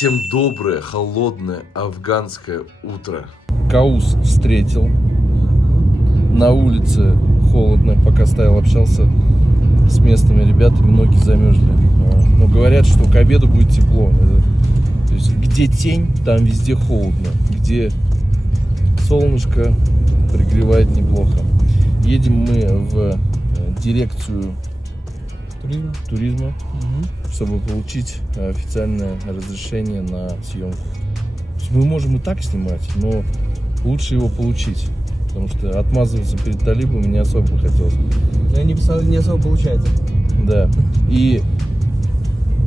Всем доброе, холодное афганское утро. Каус встретил. На улице холодно, пока стоял, общался с местными ребятами, ноги замерзли. Но говорят, что к обеду будет тепло. То есть где тень, там везде холодно. Где солнышко, пригревает неплохо. Едем мы в дирекцию туризма, чтобы получить официальное разрешение на съемку. То есть мы можем и так снимать, но лучше его получить, потому что отмазываться перед талибами не особо хотелось. Не особо получается. Да. И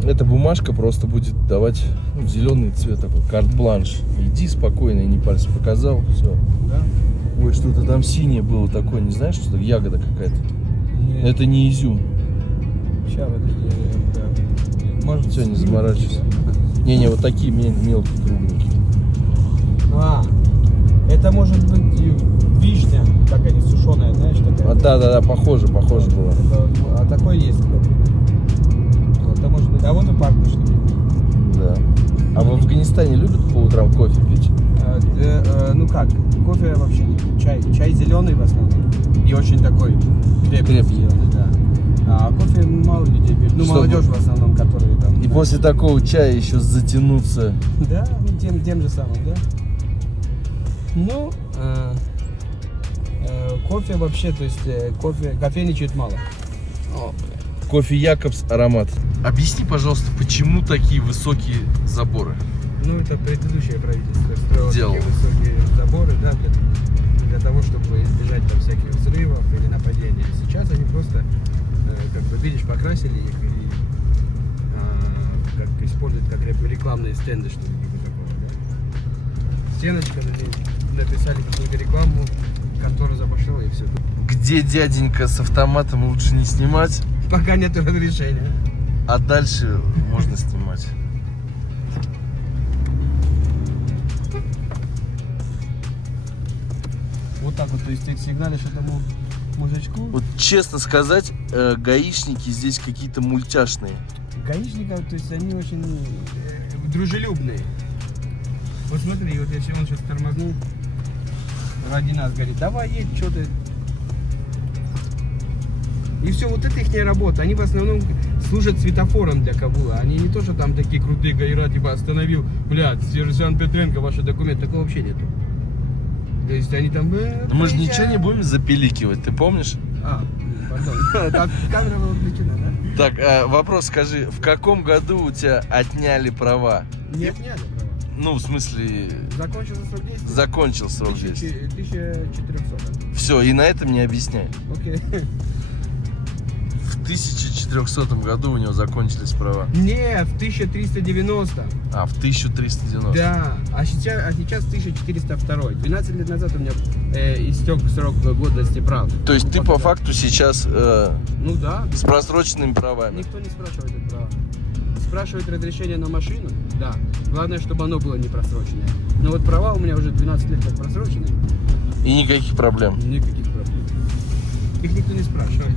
эта бумажка просто будет давать зеленый цвет, такой карт-бланш. Иди спокойно, и не пальцы показал, все. Да? Ой, что-то там синее было такое, не знаешь, что-то ягода какая-то. Нет. Это не изюм. Сейчас, подожди. Да. Может, Все, не заморачивайся. Не, вот такие мелкие кругленькие. Это может быть вишня, так они сушеная, знаешь, такая. Да, похоже было. А такой есть. Это может быть. А вот и парк нашли. Да. А в Афганистане любят по утрам кофе пить? Ну как, кофе вообще не пьют. Чай зеленый в основном. И очень такой крепкий зеленый, да. А кофе мало людей пьют. Ну, молодежь в основном, которые там. И после такого чая еще затянуться. Да, тем же самым, да. Ну, кофе вообще, то есть кофейничают мало. Кофе Якобс аромат. Объясни, пожалуйста, почему такие высокие заборы? Ну, это предыдущее правительство строило Делал. такие высокие заборы, да, для того, чтобы избежать там всяких взрывов или нападений. Сейчас они просто, как бы, видишь, покрасили их и как используют как рекламные стенды, что-то типа такого, да. Стеночка, написали какую-то рекламу, контора забашила и все. Где дяденька с автоматом лучше не снимать, Пока нет разрешения. а дальше можно снимать. Вот так вот, то есть ты сигналишь этому мужичку. Вот честно сказать, гаишники здесь какие-то мультяшные. Гаишников, то есть они очень дружелюбные. Вот смотри, вот если он сейчас тормознул, ради нас говорит, давай едь, что ты. И все, вот это их работа. Они в основном служат светофором для Кабула. Они не то, что там такие крутые гаера, типа остановил, блядь, сержант Петренко, ваши документы, такого вообще нету. То есть они там... Но мы же ничего не будем запиликивать, ты помнишь? Пардон. Там камера была включена, да? Так, вопрос скажи, в каком году у тебя отняли права? Не отняли права. Ну, в смысле, Закончился срок действия? закончил срок действия. 1400. Все, и на этом не объясняй. Окей. В 1400 году у него закончились права. Не, в 1390. А, в 1390. Да, а сейчас 1402. 12 лет назад у меня истек срок годности прав. То есть ты по факту сейчас Ну да. с просроченными правами. Никто не спрашивает это право. Спрашивают разрешение на машину, да. Главное, чтобы оно было не просроченное. Но вот права у меня уже 12 лет как просрочены. И никаких проблем. Никаких проблем. Их никто не спрашивает.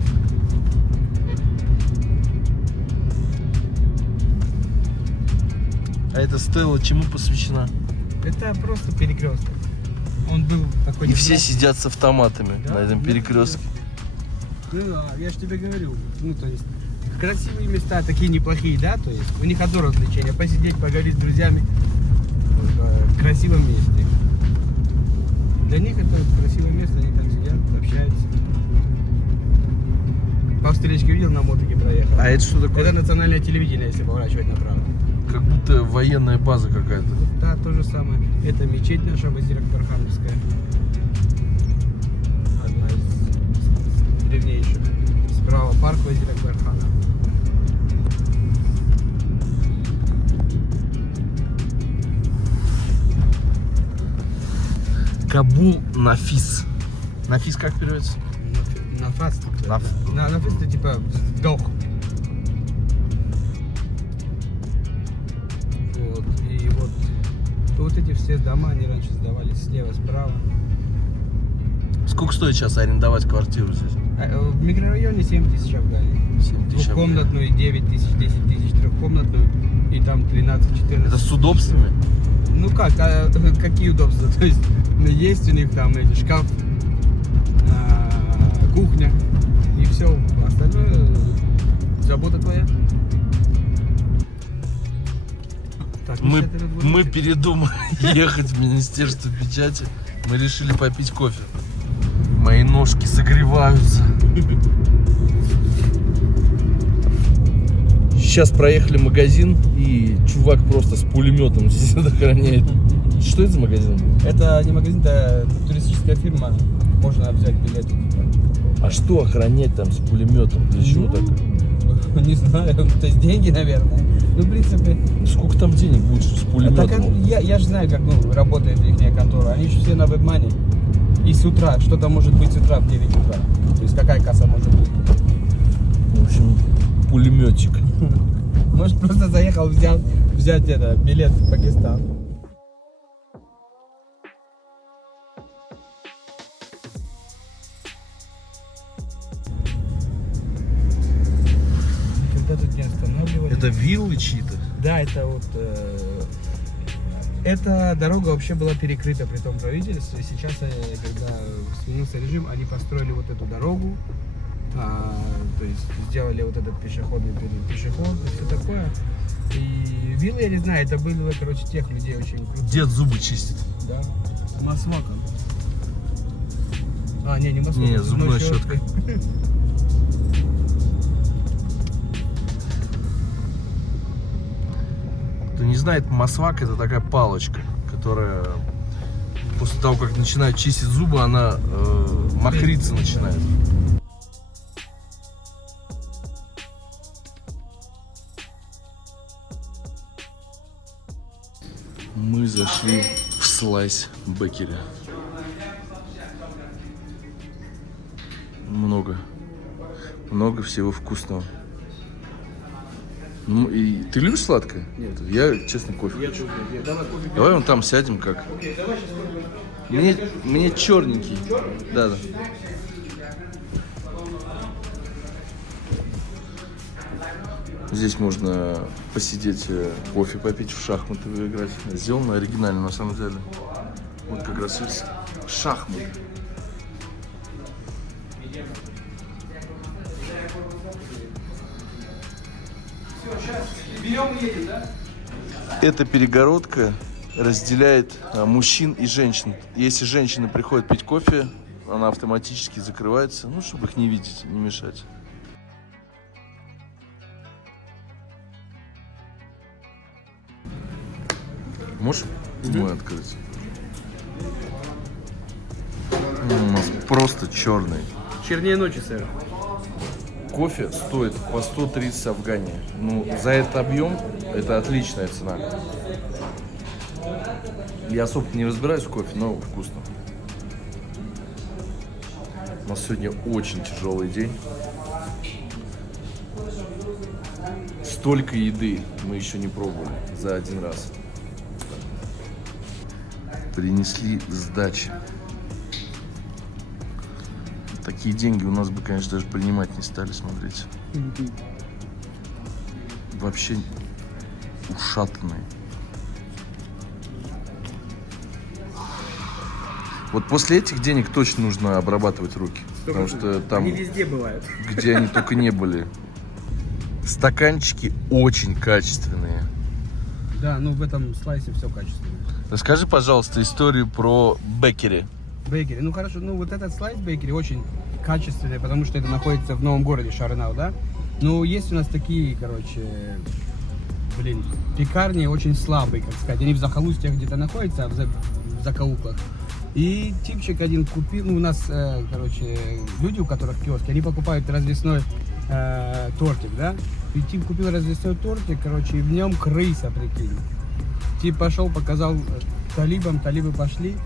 А эта стела чему посвящена? Это просто перекресток. Он был такой... И все сидят с автоматами Да, на этом да, перекрестке. Ну да, я же тебе говорю. Ну, то есть, красивые места, такие неплохие, да? То есть, у них одно развлечение. Посидеть, поговорить с друзьями в красивом месте. Для них это красивое место, они там сидят, общаются. По встречке видел, на мотике проехал. А это что такое? Это национальное телевидение, если поворачивать направо. Как будто военная база какая-то. Да, то же самое. Это мечеть наша Вазирак-Тархановская. Одна из древнейших. Справа парк Вазирак-Тархана. Кабул Нафис. Нафис как переводится? Нафас. Наф- Нафас это типа вдох. Вот. И вот эти все дома, они раньше сдавались слева, справа. сколько стоит сейчас арендовать квартиру здесь? В микрорайоне 7 тысяч Афгании. 7 тысяч. Двухкомнатную 9 тысяч, 10 тысяч, трехкомнатную и там 13-14. Это с удобствами? Ну как, какие удобства? То есть есть у них там эти шкаф, кухня и все. Остальное забота твоя. Так, Мы передумали ехать в Министерство печати. Мы решили попить кофе. Мои ножки согреваются. Сейчас проехали магазин, и чувак просто с пулеметом здесь охраняет. Что это за магазин? Это не магазин, это туристическая фирма. Можно взять билеты. А что охранять там с пулеметом? Для чего так? Не знаю, то есть деньги, наверное. Ну, в принципе. Сколько там денег будет с пулеметом? Я же знаю, как работает их контора. Они же все на вебмане. И с утра, что-то может быть с утра в 9 утра. То есть какая касса может быть? В общем, пулеметчик. Может, просто заехал, взять билет в Пакистан. Когда тут не останавливались. Это виллы чьи-то? Да, это вот... Эта дорога вообще была перекрыта при том правительстве. Сейчас, когда сменился режим, они построили вот эту дорогу. То есть сделали вот этот пешеходный пешеход и все такое. И виллы, я не знаю, это было, короче, тех людей очень крутых. Дед зубы чистит. Да. Масваком. Не масваком. Не, зубной щеткой. Кто не знает, масвак — это такая палочка, которая после того, как начинает чистить зубы, она мокриться начинает. Мы зашли в слайс Беккере. Много всего вкусного. Ну и ты любишь сладкое? Нет. Я, честно, кофе хочу. Давай вон там сядем как. Мне черненький. Да. Здесь можно посидеть, кофе попить, в шахматы поиграть. Сделано оригинально на самом деле. Вот как раз есть шахматы. Эта перегородка разделяет мужчин и женщин. Если женщина приходит пить кофе, она автоматически закрывается, ну, чтобы их не видеть, не мешать. Можешь мой открыть? У нас просто черный. Чернее ночи, сэр. Кофе стоит по 130 Афгани. Ну, за этот объем это отличная цена. Я особо не разбираюсь в кофе, но вкусно. У нас сегодня очень тяжелый день. Столько еды мы еще не пробовали за один раз. Принесли сдачи. Такие деньги у нас бы, конечно, даже принимать не стали, смотрите. Вообще ушатанные. Вот после этих денег точно нужно обрабатывать руки. Потому что там, они везде бывают. где они только не были. Стаканчики очень качественные. Да, ну в этом слайсе все качественно. Расскажи, пожалуйста, историю про Беккере. Бейкери. Ну хорошо, ну вот этот слайс Бейкери очень качественный, потому что это находится в новом городе Шарнау, да? Ну есть у нас такие, короче, пекарни очень слабые, как сказать. Они в захолустьях где-то находятся, в закоулках. И типчик один купил, ну у нас, короче, люди, у которых киоски, они покупают развесной тортик, да? И тип купил развесной тортик, короче, и в нем крыса, прикинь. Тип пошел, показал талибам, талибы пошли.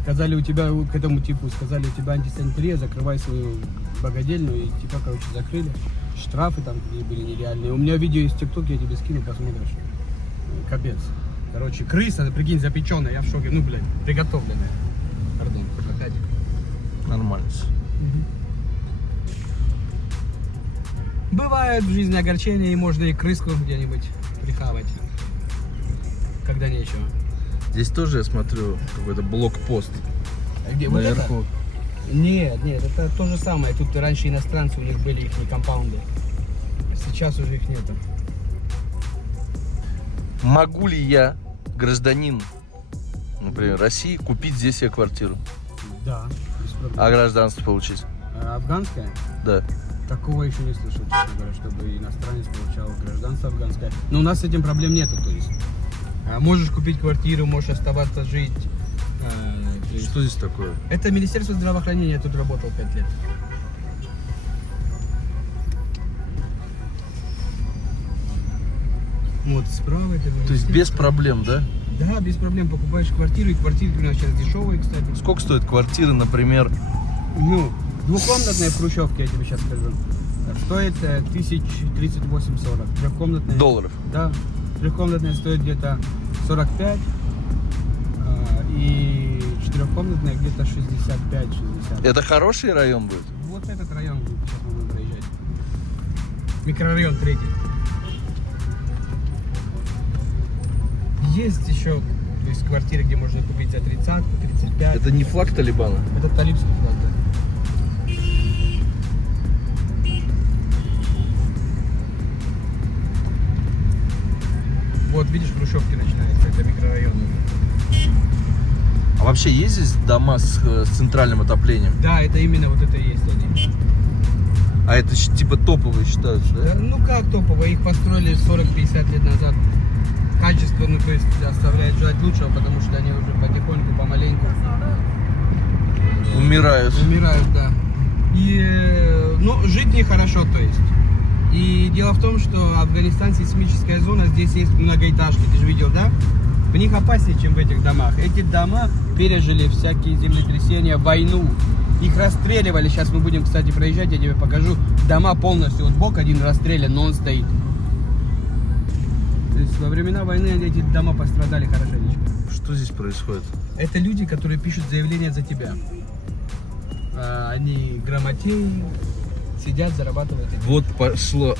Сказали, у тебя, к этому типу, сказали, у тебя антисанитария, закрывай свою богадельную, и типа, короче, закрыли. Штрафы там были нереальные. У меня видео из ТикТока, я тебе скину, посмотришь. Капец. Короче, крыса, прикинь, запеченная, я в шоке. Ну, блядь, приготовленная. Пардон, опять. Нормально всё. Бывает в жизни огорчения, и можно и крыску где-нибудь прихавать, когда нечего. Здесь тоже, я смотрю, какой-то блокпост А где вот это? наверху. Нет, это то же самое. Тут раньше иностранцы, у них были их компаунды. Сейчас уже их нету. Могу ли я, гражданин, например, России, купить здесь себе квартиру? Да, без проблем. А гражданство получить? Афганская? Да. Такого еще не слышал, честно говоря, чтобы иностранец получал гражданство афганское. Но у нас с этим проблем нету, то есть. Можешь купить квартиру, можешь оставаться жить. То есть Что здесь такое? это Министерство здравоохранения, я тут работал 5 лет. Вот справа это То есть без министерство. проблем, да? Да, без проблем покупаешь квартиру, и квартиры у нас сейчас дешевые, кстати. Сколько стоит квартира, например? Ну, двухкомнатная в Хрущевке, я тебе сейчас скажу, стоит 1038-40. Трехкомнатная. Долларов. Да, трехкомнатная стоит где-то 45, и четырехкомнатная где-то 65-60. Это хороший район будет? Вот этот район, где сейчас мы будем проезжать. Микрорайон 3. Есть еще, то есть квартиры, где можно купить за 30, 35. Это не флаг Талибана? Это талибский флаг, да. Вот, видишь, Хрущевки начинается, это микрорайон. А вообще есть здесь дома с центральным отоплением? Да, это именно вот это и есть они. А это типа топовые считаются, да? Ну как топовые, их построили 40-50 лет назад. Качество, ну то есть оставляет желать лучшего, потому что они уже потихоньку, помаленьку Умирают. умирают, да. И, ну, жить нехорошо, то есть. И дело в том, что Афганистан сейсмическая зона, здесь есть многоэтажки, ты же видел, да? В них опаснее, чем в этих домах. Эти дома пережили всякие землетрясения, войну. Их расстреливали. Сейчас мы будем, кстати, проезжать, я тебе покажу. Дома полностью, вот бок один расстрелян, но он стоит. То есть во времена войны эти дома пострадали хорошенечко. Что здесь происходит? Это люди, которые пишут заявление за тебя. Они грамотеи, сидят, зарабатывают. Вот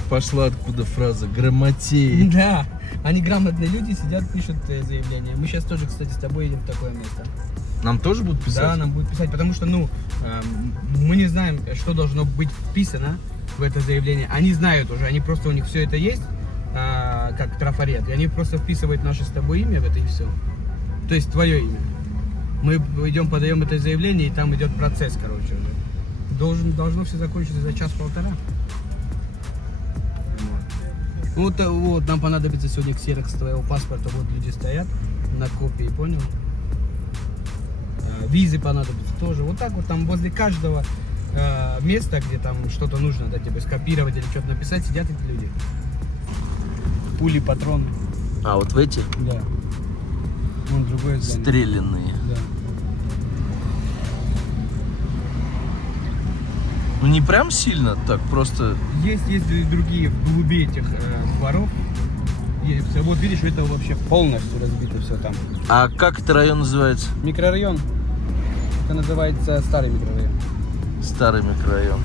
пошла откуда фраза «грамотеи». Да, они грамотные люди, сидят, пишут заявление. Мы сейчас тоже, кстати, с тобой едем в такое место. Нам тоже будут писать? Да, нам будет писать, потому что, мы не знаем, что должно быть вписано в это заявление. Они знают уже, они просто, у них все это есть, как трафарет, и они просто вписывают наше с тобой имя в это и все. То есть твое имя. Мы идем, подаем это заявление, и там идет процесс, короче, уже. Должно все закончиться за час-полтора. Вот, нам понадобится сегодня ксерокс твоего паспорта, вот люди стоят на копии, понял? Визы понадобятся тоже. Вот так вот там возле каждого места, где там что-то нужно, да, тебе скопировать или что-то написать, сидят эти люди. Пули, патроны. А, вот в эти? Да. Вон другое здание. Стрелянные. Да. Ну не прям сильно, так просто... Есть и другие в глуби этих дворов. Есть, вот видишь, это вообще полностью разбито все там. А как это район называется? Микрорайон. Это называется старый микрорайон. Старый микрорайон.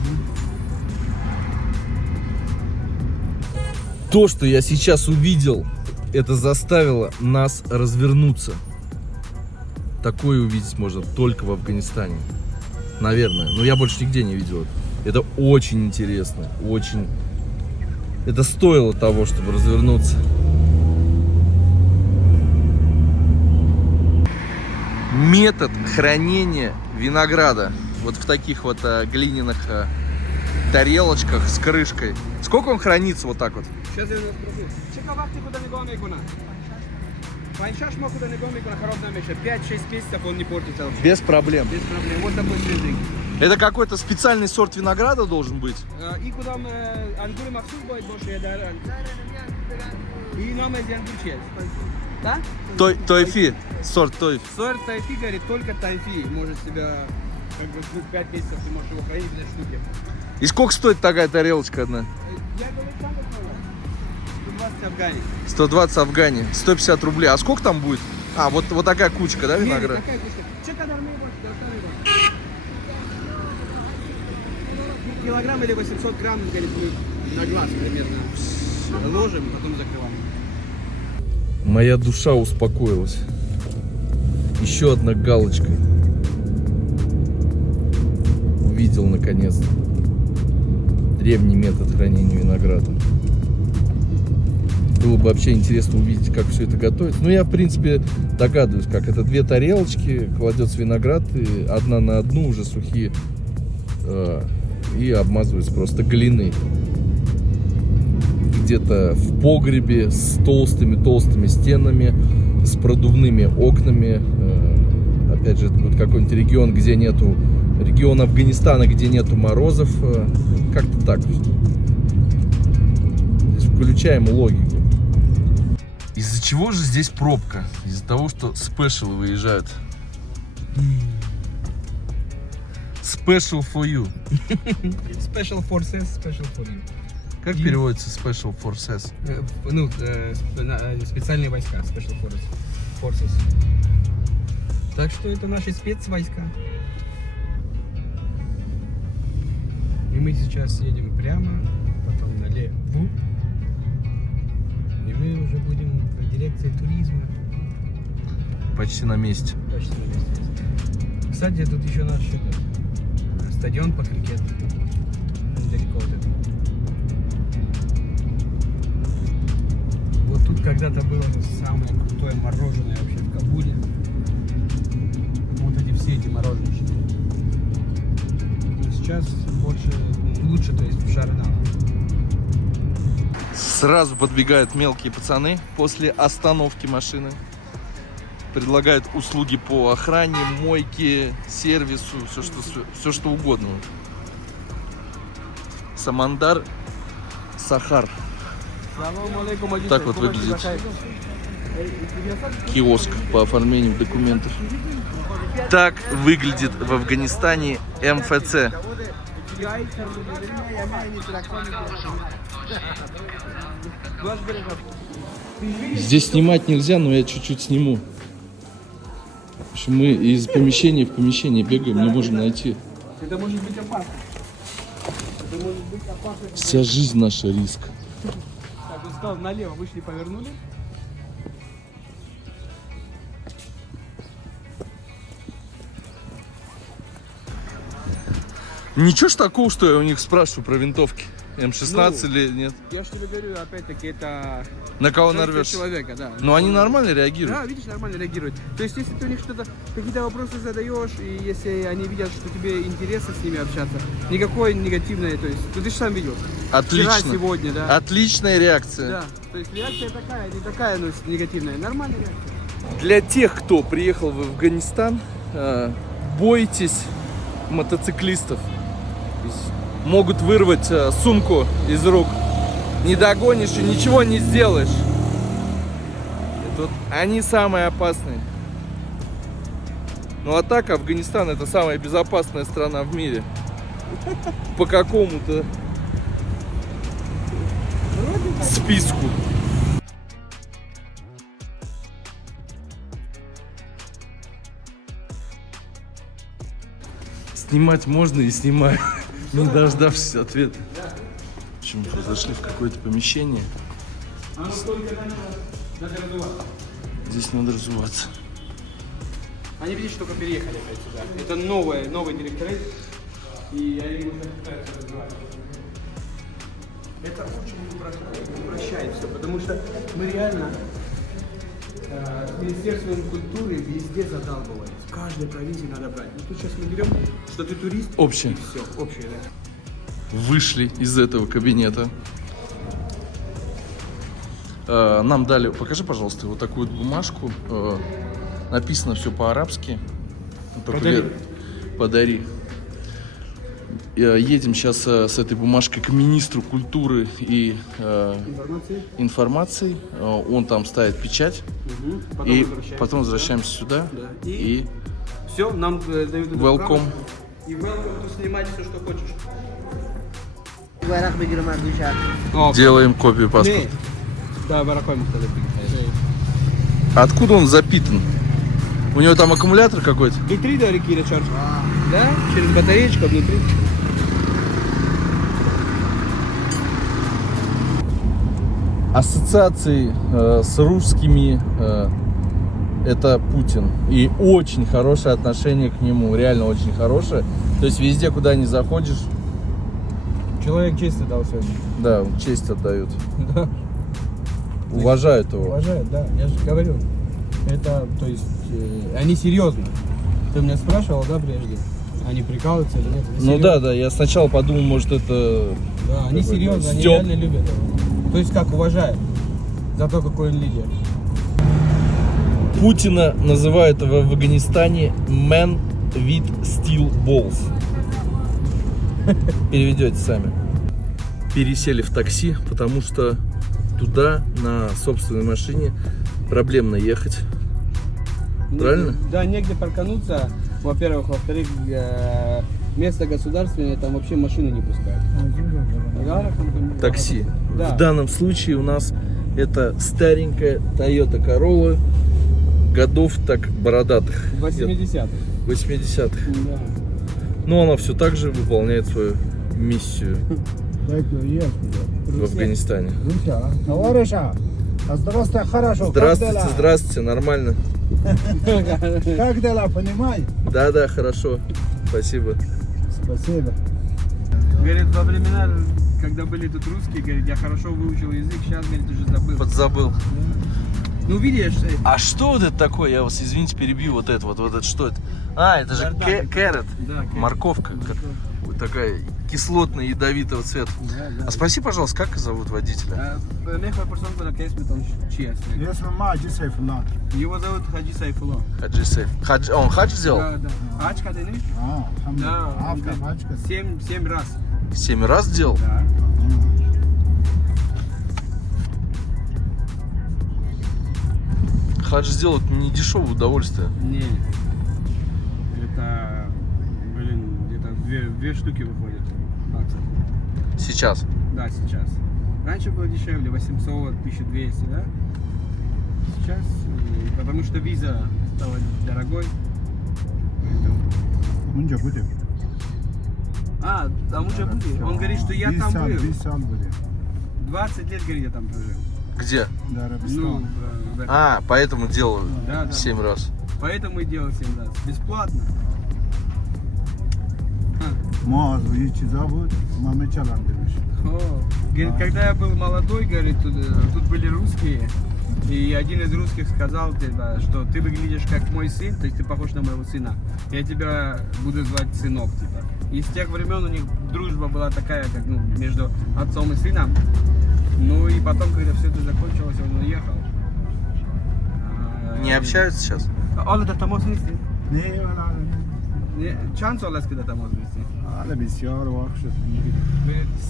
То, что я сейчас увидел, это заставило нас развернуться. Такое увидеть можно только в Афганистане. Наверное. Но я больше нигде не видел это. Это очень интересно. Очень. Это стоило того, чтобы развернуться. Метод хранения винограда. Вот в таких вот глиняных тарелочках с крышкой. Сколько он хранится вот так вот? Сейчас я спрошу. Чека ты куда не гомикуна? Панчаш могу куда не гомикуна, хорошо еще 5-6 месяцев он не портится вообще. Без проблем. Без проблем. Вот такой язык. Это какой-то специальный сорт винограда должен быть? И куда мы ангуры махсус будет больше, я дарю. И нам из ангурчес. Да? Тойфи. Сорт тойфи. Сорт тайфи, говорит, только тайфи может себя, как бы, 5 месяцев ты можешь его хранить в этой штуке. И сколько стоит такая тарелочка одна? Я говорю, сам такой. 120 афгани. 120 афгани. 150 рублей. А сколько там будет? А, вот такая кучка, да, Нет, винограда? такая кучка. Чека дармы больше, килограмм или 800 грамм, говорит, мы на глаз примерно ложим, потом закрываем. Моя душа успокоилась. Еще одна галочка. Увидел наконец-то древний метод хранения винограда. Было бы вообще интересно увидеть, как все это готовится. Ну, я, в принципе, догадываюсь, как это. 2 тарелочки, кладется виноград, и одна на одну уже сухие, и обмазывается просто глиной. Где-то в погребе с толстыми стенами, с продувными окнами. Опять же, это будет какой-нибудь регион, где нету, регион Афганистана, где нету морозов. Как-то так. Здесь включаем логику. Из-за чего же здесь пробка? Из-за того, что спешалы выезжают. Special for you. Special forces, special for you. Как переводится Special Forces? Ну, специальные войска, special forces. Так что это наши спецвойска. И мы сейчас едем прямо, потом налево. И мы уже будем в дирекции туризма. Почти на месте. Почти на месте. Кстати, тут еще наш стадион по крикету. Недалеко от этого. Вот тут когда-то было самое крутое мороженое вообще в Кабуле. Вот все эти мороженщики. Но сейчас лучше, то есть в Шарнау. Сразу подбегают мелкие пацаны после остановки машины. Предлагают услуги по охране, мойке, сервису, все что угодно. Самандар Сахар. Так вот выглядит киоск по оформлению документов. Так выглядит в Афганистане МФЦ. Здесь снимать нельзя, но я чуть-чуть сниму. В общем, мы из помещения в помещение бегаем, не можем найти. Это может быть опасно. Это может быть опасно. Вся жизнь наша риск. Так, он сказал налево, вышли, повернули. Ничего ж такого, что я у них спрашиваю про винтовки. М16 Ну, или нет? Я же тебе говорю, опять-таки, это На кого действие нарвешься? человека, да. Но они нормально реагируют. Да, видишь, нормально реагируют. То есть, если ты у них какие-то вопросы задаешь, и если они видят, что тебе интересно с ними общаться, никакой негативной, то есть, ну ты же сам видел. Отлично. Вчера, сегодня, да. Отличная реакция. Да, то есть реакция такая, не такая, но негативная, нормальная реакция. Для тех, кто приехал в Афганистан, бойтесь мотоциклистов. То есть могут вырвать сумку из рук. Не догонишь и ничего не сделаешь. И тут они самые опасные. Ну а так, Афганистан — это самая безопасная страна в мире. По какому-то списку. Снимать можно и снимаю, не дождавшись ответа. В общем, мы зашли в какое-то помещение. Здесь надо разуваться. Они, видишь, только переехали опять сюда. Это новые директоры, и они уже пытаются развивать. Это очень упрощает все, потому что мы реально с Министерством культуры везде задалбывались. В каждой провинции надо брать. Ну тут сейчас мы берем, что ты турист, Общее. и все, общее, да. Вышли из этого кабинета. Нам дали, покажи, пожалуйста, вот такую вот бумажку. Написано все по-арабски. Подари. Едем сейчас с этой бумажкой к министру культуры и информации. Он там ставит печать. И потом возвращаемся сюда. Да. И все, нам дают это welcome. право. И welcome, то снимать все, что хочешь. Делаем копию паспорта. Да, баракой мы тогда. Откуда он запитан? У него там аккумулятор какой-то? И 3 до реки чарж. Да? Через батареечку внутри. ассоциаций с русскими это Путин. И очень хорошее отношение к нему, реально очень хорошее. То есть везде, куда ни заходишь, Человек честь отдал сегодня. да, честь отдают. Да. Уважают его. Уважают, да, я же говорю. Это, то есть, они серьезно. Ты меня спрашивал, да, прежде? Они прикалываются или нет? Они Ну серьезно. да, я сначала подумал, может это... Да, они какой-то серьезно, они стёб. реально любят его. То есть как уважают за то, какой он лидер. Путина называют в Афганистане man with steel balls. Переведете сами. Пересели в такси, потому что туда на собственной машине проблемно ехать. Правильно? Да, негде паркануться, во-первых. Во-вторых, место государственное, там вообще машины не пускают. Такси. Да. В данном случае у нас это старенькая Toyota Corolla годов так бородатых. 80-х. 80-х. Да. Но она все так же выполняет свою миссию в Афганистане. Товарища, здравствуйте, хорошо. Здравствуйте, здравствуйте, нормально. Как дела, понимаешь? Да, хорошо. Спасибо. Спасибо. Говорит, во времена, когда были тут русские, говорит, я хорошо выучил язык, сейчас, говорит, уже забыл. Подзабыл. Ну, видишь, А что вот это такое? Я вас, извините, перебью. Вот это что это? А, это же Бардак. кэррот. Да, кэррот. Морковка. Вот такая кислотная, ядовитого цвета. да. А спроси, пожалуйста, как зовут водителя? Нехай персонка на кейс там честный. Если маджи сейфулlah. Его зовут Хаджи Сайфулло. Хаджи Сейф. Он хадж сделал? Да. Ачка ты не? Алхамдулилlah. Да. Авка, авка. 7 раз. 7 раз сделал? Да. Хадж сделать не дешевое удовольствие. Не. Это, где-то две штуки выходят баксов. Сейчас. Да, сейчас. Раньше было дешевле, 800, 1200, да? Сейчас, потому что виза стала дорогой. Унча будем. А, там уже были. Он говорит, что я там был. 20 будет. 20 лет, говорит, я там прожил. Где? Да, Ну, Арабистан. А, поэтому делаю Да. 7 раз. Поэтому и делал 7 раз. Бесплатно. Моаз, яичи зовут, маме чаландырmış. Говорит, когда я был молодой, говорит, тут были русские. И один из русских сказал, типа, что ты выглядишь как мой сын, то есть ты похож на моего сына. Я тебя буду звать сынок, типа. И с тех времен у них дружба была такая, как, между отцом и сыном. Ну и потом, когда все это закончилось, он уехал. Не общаются сейчас? Он это там вместе? Ne valla? Çan solas когда там вместе? Hala besyar var şu.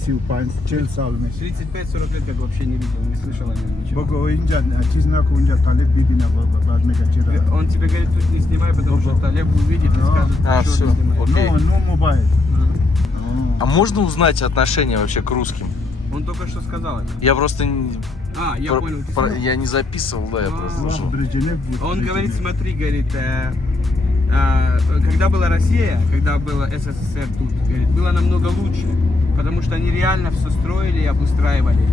35 sal mı? 35-40 лет как вообще не видел, не слышал о нем ничего. Bak oyunca, çiznak oyunca talep birbirine bazme kaçırır. Он тебе говорит, тут не снимай, потому что Талеб увидит и скажет, А, что всё. ты снимаешь. Окей. No mobile. А можно узнать отношение вообще к русским? Он только что сказал это. Я просто Я понял. ты сказал. я не записывал, да, я просто Bak слушал. Brejnev bu. Он говорит, смотри, говорит, когда была Россия, когда было СССР тут, говорит, было намного лучше, потому что они реально все строили и обустраивали.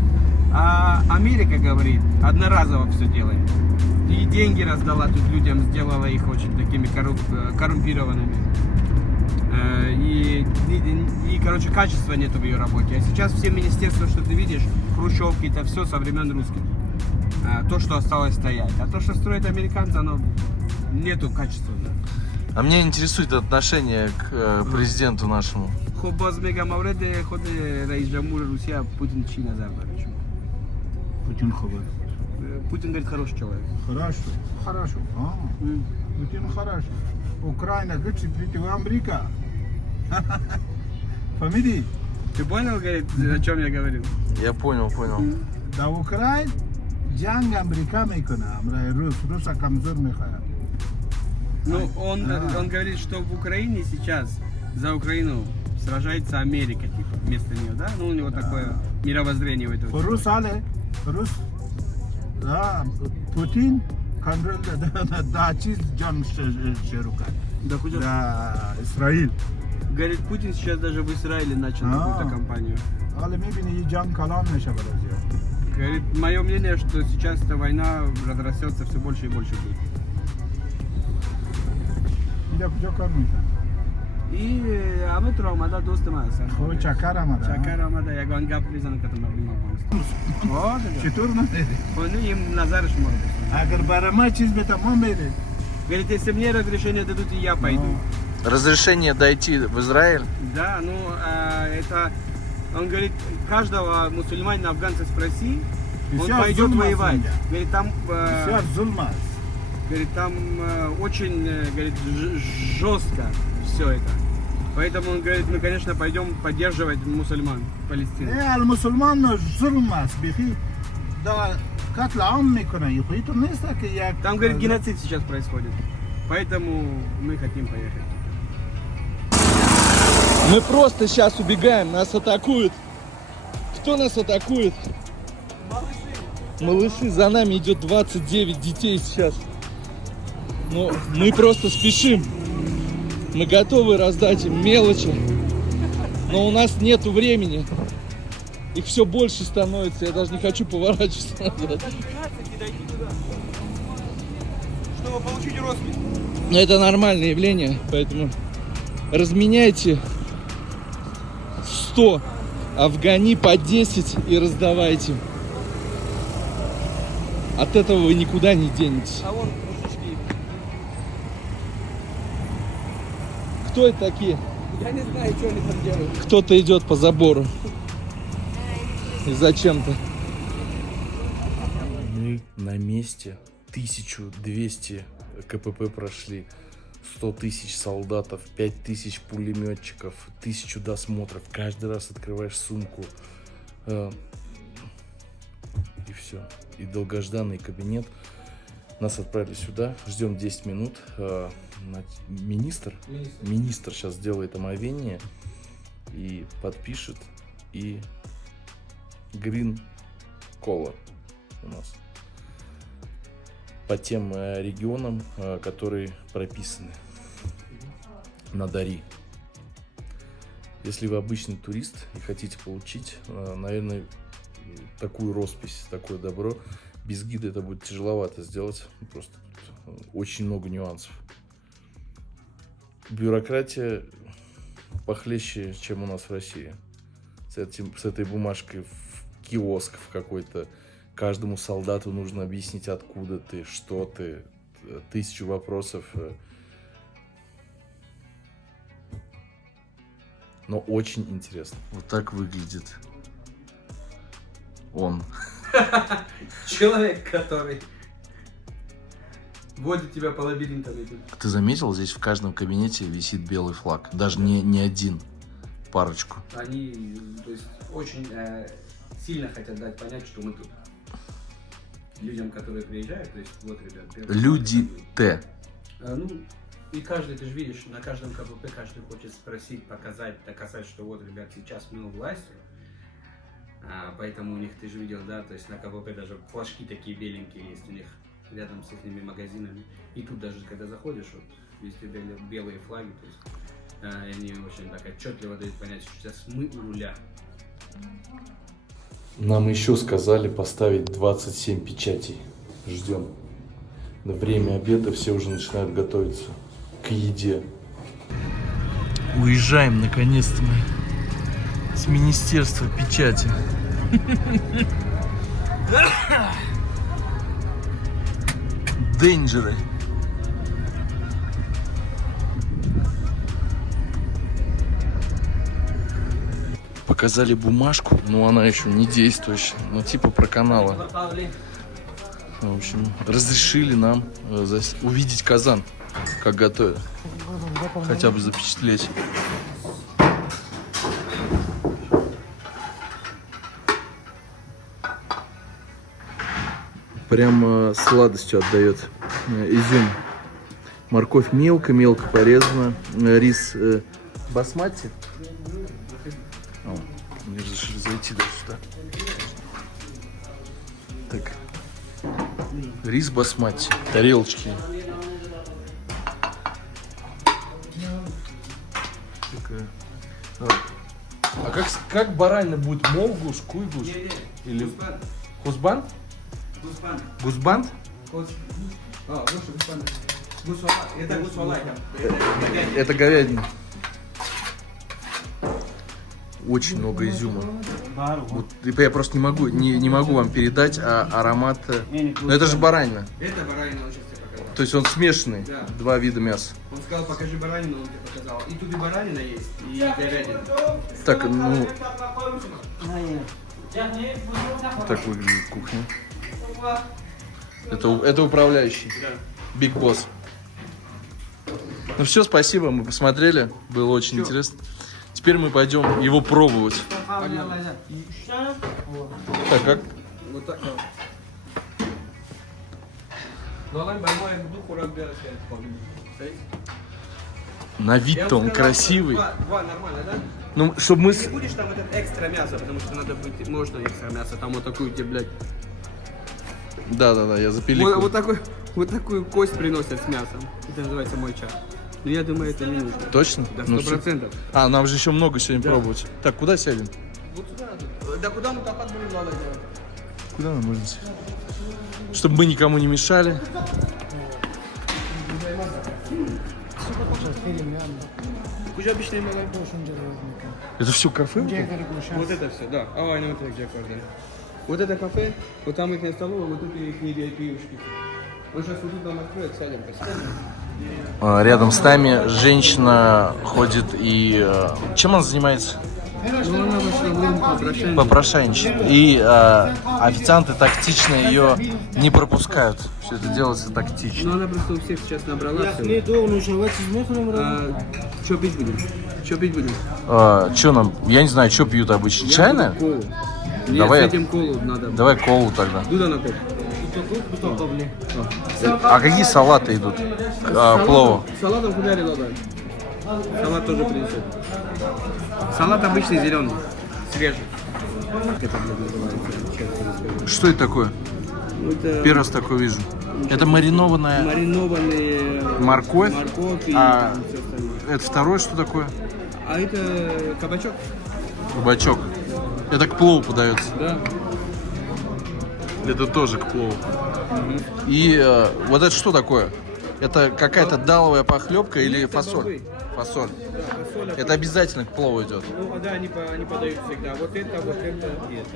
А Америка, говорит, одноразово все делает. И деньги раздала тут людям, сделала их очень такими коррумпированными. Короче, качества нет в ее работе. А сейчас все министерства, что ты видишь, хрущевки, это все со времен русских. То, что осталось стоять. А то, что строят американцы, оно нету качества. Да. А меня интересует отношение к президенту нашему. خب باز میگم مورد خود رئیس جمهور روسیه پوتین چی نظر داره؟ Putin khabar. Путин говорит, хороший человек. Хорошо. Хорошо. Putin хорошо. Украина, говорит, против Америка. Фамилия? Ты понял, говорит, о чем я говорил? Я понял. Да Украина جنگ امریکا میکنه امرای روسا کمزور میخواد. Ну, он говорит, что в Украине сейчас за Украину сражается Америка, типа, вместо нее, да? Ну, у него такое мировоззрение в этом. روس آله روس پوتین کنترل دا چیز جان شروع کرد Да, куда? دا اسرائیل. Говорит, Путин сейчас даже в Израиле начал какую-то кампанию. حالا میبینی یه جان کلام نشه برای Говорит, мое мнение, что сейчас эта война разрастется все больше и больше будет. И а мы тромада достым асан. خب چکر آمده چکر آمده یگان گپ میزنه که تو مردم افغانستان. چطور نمیری؟ خب им نظرش ما رو بسن. اگر برای ما چیز به تمام میره Говорит, если мне разрешение дадут, и я пойду. Разрешение дойти в Израиль? Да, ну это, он говорит, каждого мусульманина афганца спроси, он Сейчас пойдет зульм воевать. отсюда. Говорит, там, بسیار ظلم است говорит, там очень, говорит, жестко все это. Поэтому он говорит, мы, конечно, пойдем поддерживать мусульман Палестины. المسلمان ظلم است بخی دا قتل عام میکنه خودی تو نیست که یک Там, говорит, геноцид сейчас происходит. Поэтому мы хотим поехать. Мы просто сейчас убегаем, нас атакуют. Кто нас атакует? Малыши, за нами идет 29 детей сейчас. Но мы просто спешим. Мы готовы раздать им мелочи. Но у нас нету времени. Их все больше становится. Я даже не хочу поворачиваться назад. Чтобы получить роспись. Но это нормальное явление. Поэтому разменяйте 100 афгани по 10 и раздавайте. От этого вы никуда не денетесь. А вон мужички. Кто это такие? Я не знаю, что они там делают. Кто-то идет по забору. И зачем-то. Мы на месте. 1200 КПП прошли. 100 тысяч солдатов, 5000 пулеметчиков, 1000 досмотров. Каждый раз открываешь сумку. И все. И долгожданный кабинет. Нас отправили сюда. Ждем 10 минут. Министр сейчас сделает омовение и подпишет. И Green Color у нас по тем регионам, которые прописаны на Дари. Если вы обычный турист и хотите получить, наверное, такую роспись, такое добро, без гида это будет тяжеловато сделать. Просто тут очень много нюансов. Бюрократия похлеще, чем у нас в России. С этой бумажкой в киоск в какой-то. Каждому солдату нужно объяснить, откуда ты, что ты. 1000 вопросов. Но очень интересно. Вот так выглядит он. Человек, который водит тебя по лабиринтам этим. Ты заметил, здесь в каждом кабинете висит белый флаг. Даже не один, парочку. Они, то есть, очень сильно хотят дать понять, что мы тут. Людям, которые приезжают, то есть, вот, ребят. Люди Т. Ну, и каждый, ты же видишь, на каждом КПП каждый хочет спросить, показать, доказать, что вот, ребят, сейчас мы у власти. Поэтому у них, ты же видел, да, то есть на КПП даже флажки такие беленькие есть у них рядом с их магазинами. И тут даже, когда заходишь, вот, везде белые флаги, то есть они очень так отчетливо дают понять, что сейчас мы у руля. Нам еще сказали поставить 27 печатей. Ждем. На время обеда все уже начинают готовиться к еде. Уезжаем наконец-то мы с Министерства печати. Денджеры. Показали бумажку, но она еще не действующая, но типа проканала. В общем, разрешили нам увидеть казан, как готовят. Хотя бы запечатлеть. Прям сладостью отдает изюм. Морковь мелко-мелко порезана. Рис басмати. О, мне разрешили зайти даже сюда. Так. Рис басмати. Тарелочки. Такая. А как баранина будет? Молгуш, куйгуш? Или Гусбанд? Гусбанд? Это гусвала. Это говядина. Очень много изюма. Вот, я просто не могу вам передать аромат. Но это же баранина. Это баранина, он сейчас тебе показал. То есть он смешанный. Да. Два вида мяса. Он сказал, покажи баранину, он тебе показал. И тут и баранина есть, и говядина. Так, ну... Так выглядит кухня. Это управляющий. Big Boss. Ну все, спасибо, мы посмотрели. Было очень интересно. Теперь мы пойдем его пробовать. Так, как? Вот так вот. Нолан больной дух разбирается. На вид-то он красивый. Два нормально, да? Ну, чтобы мы... Ты будешь там этот экстра мясо, потому что надо быть, можно экстра мясо, там вот такую тебе, блядь. Да, я запиликал. Вот такую кость приносят с мясом. Это называется мойча. Но я думаю, это не нужно. Точно? Да, Ну, 100%. А, нам же еще много сегодня пробовать. Так, куда сядем? Вот сюда. Да куда мы топать будем, главное делать? Куда нам можно сесть? Чтобы мы никому не мешали. Куда обычный малый? Это все кафе? Вот это все, да. А, ну это где кожа. Вот это кафе, вот там их столовая, вот тут их VIP-ушки. Мы сейчас вот тут нам откроют, сядем, посидим. Рядом с нами женщина ходит и... Чем она занимается? Ну, она вышла в рынку украшений. Попрошайничает. И официанты тактично ее не пропускают. Все это делается тактично. Ну, она просто у всех сейчас набрала все. Что пить будем? Что пить будем? Че нам? Я не знаю, что пьют обычно. Чайная? Колу. Давай. Нет, с этим колу надо. Давай колу тогда. Дуда на коп. А какие салаты идут? Плову. Салатом хуяри ладно. Салат тоже принесет. Салат обычный зеленый, свежий. Это называется. Что это такое? Это Первый раз такое вижу. Это маринованная маринованные морковь. морковь и А там всё остальное. это второе что такое? А это кабачок. Кабачок. Это к плову подается. Да. Это тоже к плову. И вот это что такое? Это какая-то даловая похлебка или это фасоль? бобы. Фасоль. Фасоль, а Это обязательно к плову идет. Ну да, они подают всегда. Вот это и это.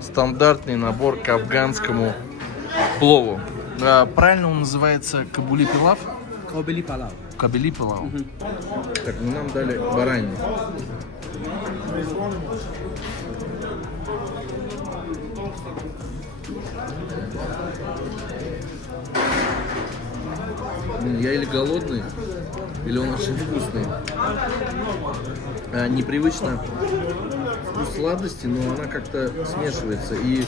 Стандартный набор к афганскому плову. Правильно он называется кабули пилав? Кобели палау. Кабели пилав. Так, ну нам дали баранину. Я или голодный, или он очень вкусный. Непривычно вкус сладости, но она как-то смешивается. И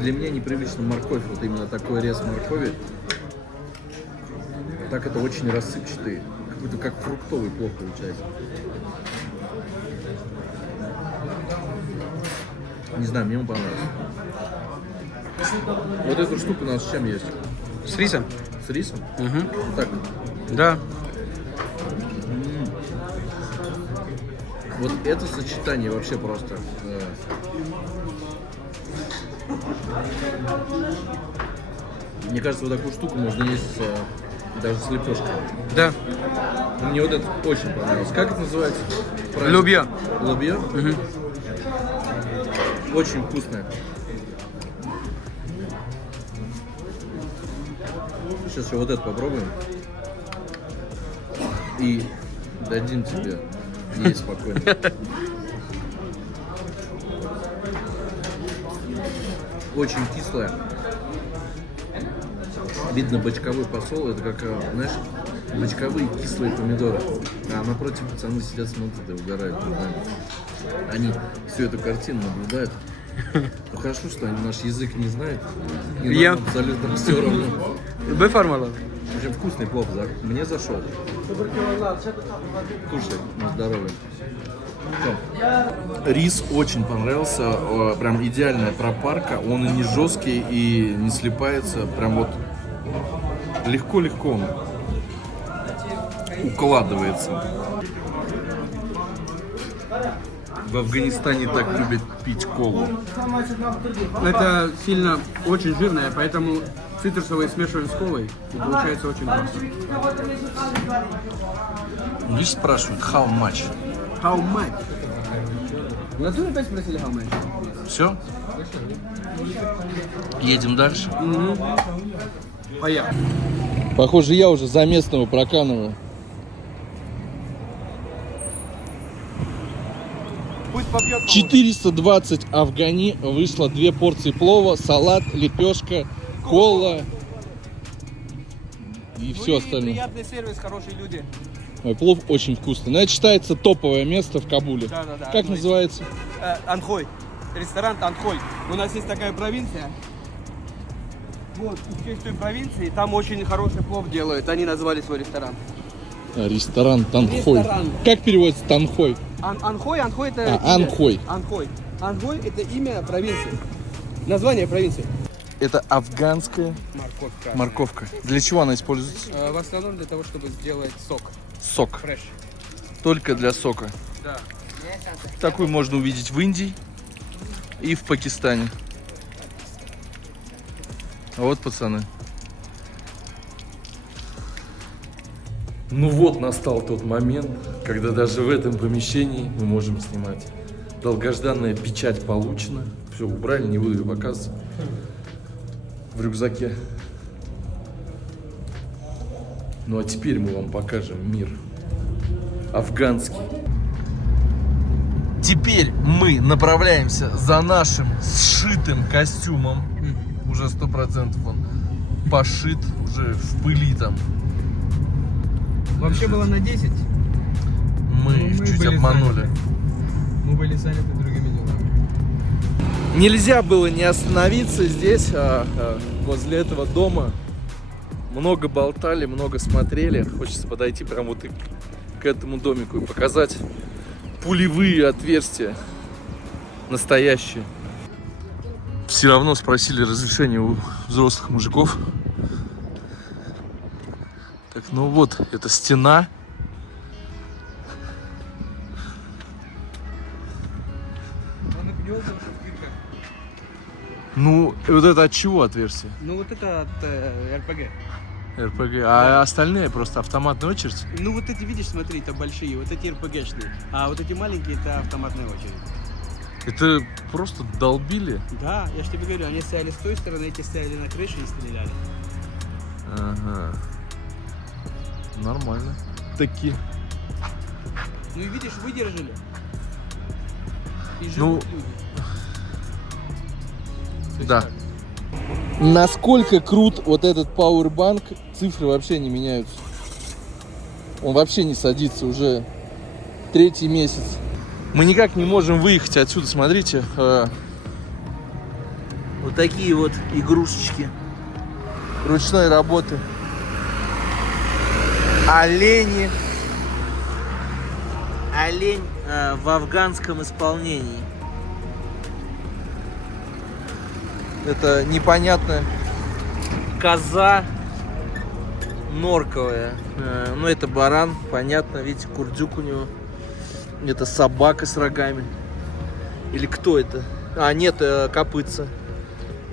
для меня непривычно морковь, вот именно такой рез моркови. Так это очень рассыпчатый, какой-то как фруктовый плов получается. Не знаю, мне он понравился. Вот эту штуку у нас с чем есть? С рисом? С рисом? Угу. Так. Да. Вот это сочетание вообще просто. Мне кажется, вот такую штуку можно есть даже с лепешкой. Да. Мне вот это очень понравилось. Как это называется? Любья. Лобье? Угу. Очень вкусное. Сейчас еще вот это попробуем. И дадим тебе есть спокойно. Очень кислая. Видно бочковой посол. Это как, знаешь, бочковые кислые помидоры. А напротив пацаны сидят, смотрят и угорают. Они всю эту картину наблюдают. Ну хорошо, что они наш язык не знают. И нам абсолютно все равно. Б-формула. Очень вкусный плов, мне зашел. Кушай, на здоровье. Рис очень понравился, прям идеальная пропарка, он и не жесткий, и не слипается, прям вот легко-легко он укладывается. в Афганистане так любят пить колу? Это сильно очень жирное, поэтому цитрусовые смешиваем с колой, и получается очень вкусно. Лишь спрашивают, how much? How much? В натуре опять спросили how much? Все? Едем дальше. Поехали. Похоже, я уже за местного проканываю. Пусть попьет. 420 афгани, вышло 2 порции плова, салат, лепешка, кола и все остальное. Приятный сервис, хорошие люди. Ой, плов очень вкусный. Но это считается топовое место в Кабуле. Да. Как называется? Анхой. Ресторан Анхой. У нас есть такая провинция. Вот, в честь той провинции, там очень хороший плов делают. Они назвали свой ресторан. Ресторан Танхой. Ресторан. Как переводится Танхой? Анхой это А, имя. Анхой. Анхой это имя провинции. Название провинции. Это афганская Морковка. морковка. Для чего она используется? В основном для того, чтобы сделать сок. Сок. Фреш. Только для сока. Да. Такую можно увидеть в Индии и в Пакистане. А вот, пацаны. Ну вот настал тот момент, когда даже в этом помещении мы можем снимать. Долгожданная печать получена. Все убрали, не буду ее показывать. В рюкзаке. Ну а теперь мы вам покажем мир афганский. Теперь мы направляемся за нашим сшитым костюмом. Уже 100% он пошит, уже в пыли там. Вообще было на 10. Мы Ну, мы чуть были обманули. заняты. Мы были заняты другими делами. Нельзя было не остановиться здесь, возле этого дома. Много болтали, много смотрели. Хочется подойти прям вот и к этому домику и показать пулевые отверстия настоящие. Все равно спросили разрешение у взрослых мужиков. Так, ну вот, это стена. Ну, вот это от чего отверстие? Ну вот это от РПГ. РПГ. А остальные просто автоматная очередь? Ну вот эти, видишь, смотри, это большие, вот эти РПГшные. А вот эти маленькие, это автоматная очередь. Это просто долбили? Да, я же тебе говорю, они стояли с той стороны, эти стояли на крыше и стреляли. Ага. Нормально. Такие. Ну и видишь, выдержали. И живут Ну, люди. да. Насколько крут вот этот пауэрбанк, цифры вообще не меняются. Он вообще не садится уже 3-й месяц. Мы никак не можем выехать отсюда, смотрите. Вот такие вот игрушечки ручной работы. Олени. Олень в афганском исполнении. Это непонятная коза норковая. Ну, это баран, понятно, видите, курдюк у него. Это собака с рогами. Или кто это? А, нет, копытца.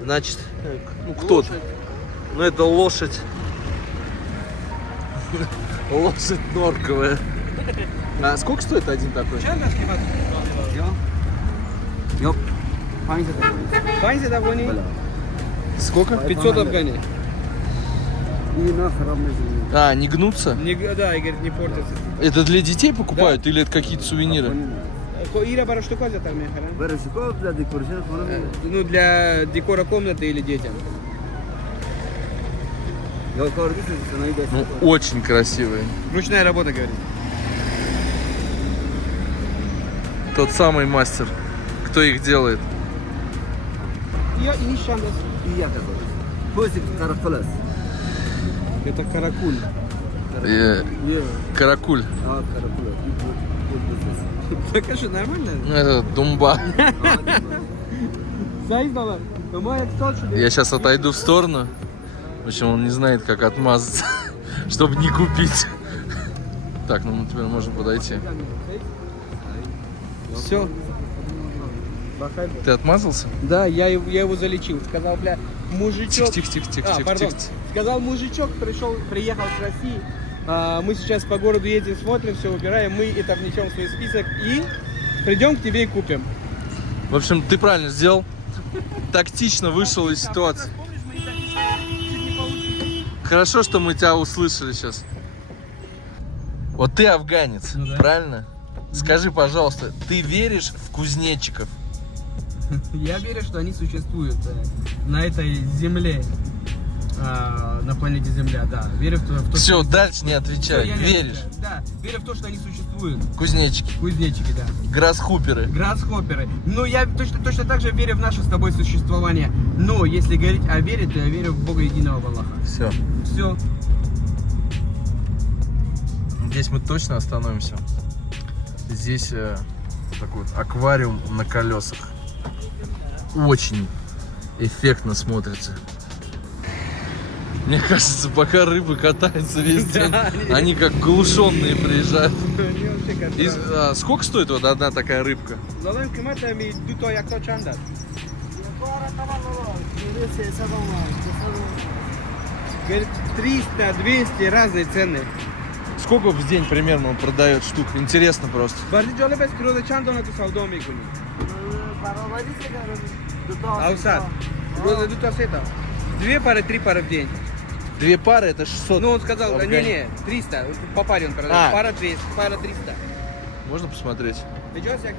Значит, ну кто-то. Ну, это лошадь. Лошадь норковая. А сколько стоит один такой? Панзи афгани. Сколько? 500 афгани. А, не гнутся? Да, Игорь, не портится. Это для детей покупают или это какие-то сувениры? Ира барашtuko за там Ну, для декора комнаты или детям. Ну, очень красивые. Ручная работа, говорит. Тот самый мастер, кто их делает. Я и нишандас. Это каракуль. Каракуль. Так что нормально? Это думба. Заиздала. Я сейчас отойду в сторону. В общем, он не знает, как отмазаться, чтобы не купить. Так, ну мы теперь можем подойти. Все. Ты отмазался? Да, я его залечил. Сказал, бля, мужичок... Тихо. Пардон. Сказал, мужичок приехал с России. Мы сейчас по городу едем, смотрим, все выбираем. Мы это внесем в свой список и придем к тебе и купим. В общем, ты правильно сделал. Тактично вышел из ситуации. Хорошо, что мы тебя услышали сейчас. Вот ты афганец, Ну да. правильно? Скажи, пожалуйста, ты веришь в кузнечиков? Я верю, что они существуют на этой земле, на планете Земля, да. Верю в то, Все, что... дальше не Всё, отвечай. я не Веришь? отвечаю. Да, верю в то, что они существуют. Кузнечики, Кузнечики, да. гроссхуперы. Грассхопперы. Ну, я точно так же верю в наше с тобой существование. Но если говорить о вере, то я верю в Бога единого, в Аллаха. Все. Все. Здесь мы точно остановимся. Здесь такой вот аквариум на колесах. Очень эффектно смотрится. Мне кажется, пока рыбы катаются весь день, они как глушенные приезжают. Сколько стоит вот одна такая рыбка? Говорит, 300, 200, разные цены. Сколько в день примерно он продает штук? Интересно просто. Барди جالب است که روز چند دانه تو سودا میکنی؟ اوسط روز 2 تا 3 تا 2 пары, 3 пары в день. Две пары это 600. Ну он сказал, Афгани. не, 300, по паре он продает. А. Пара 200, пара 300. Можно посмотреть? Идет всяк,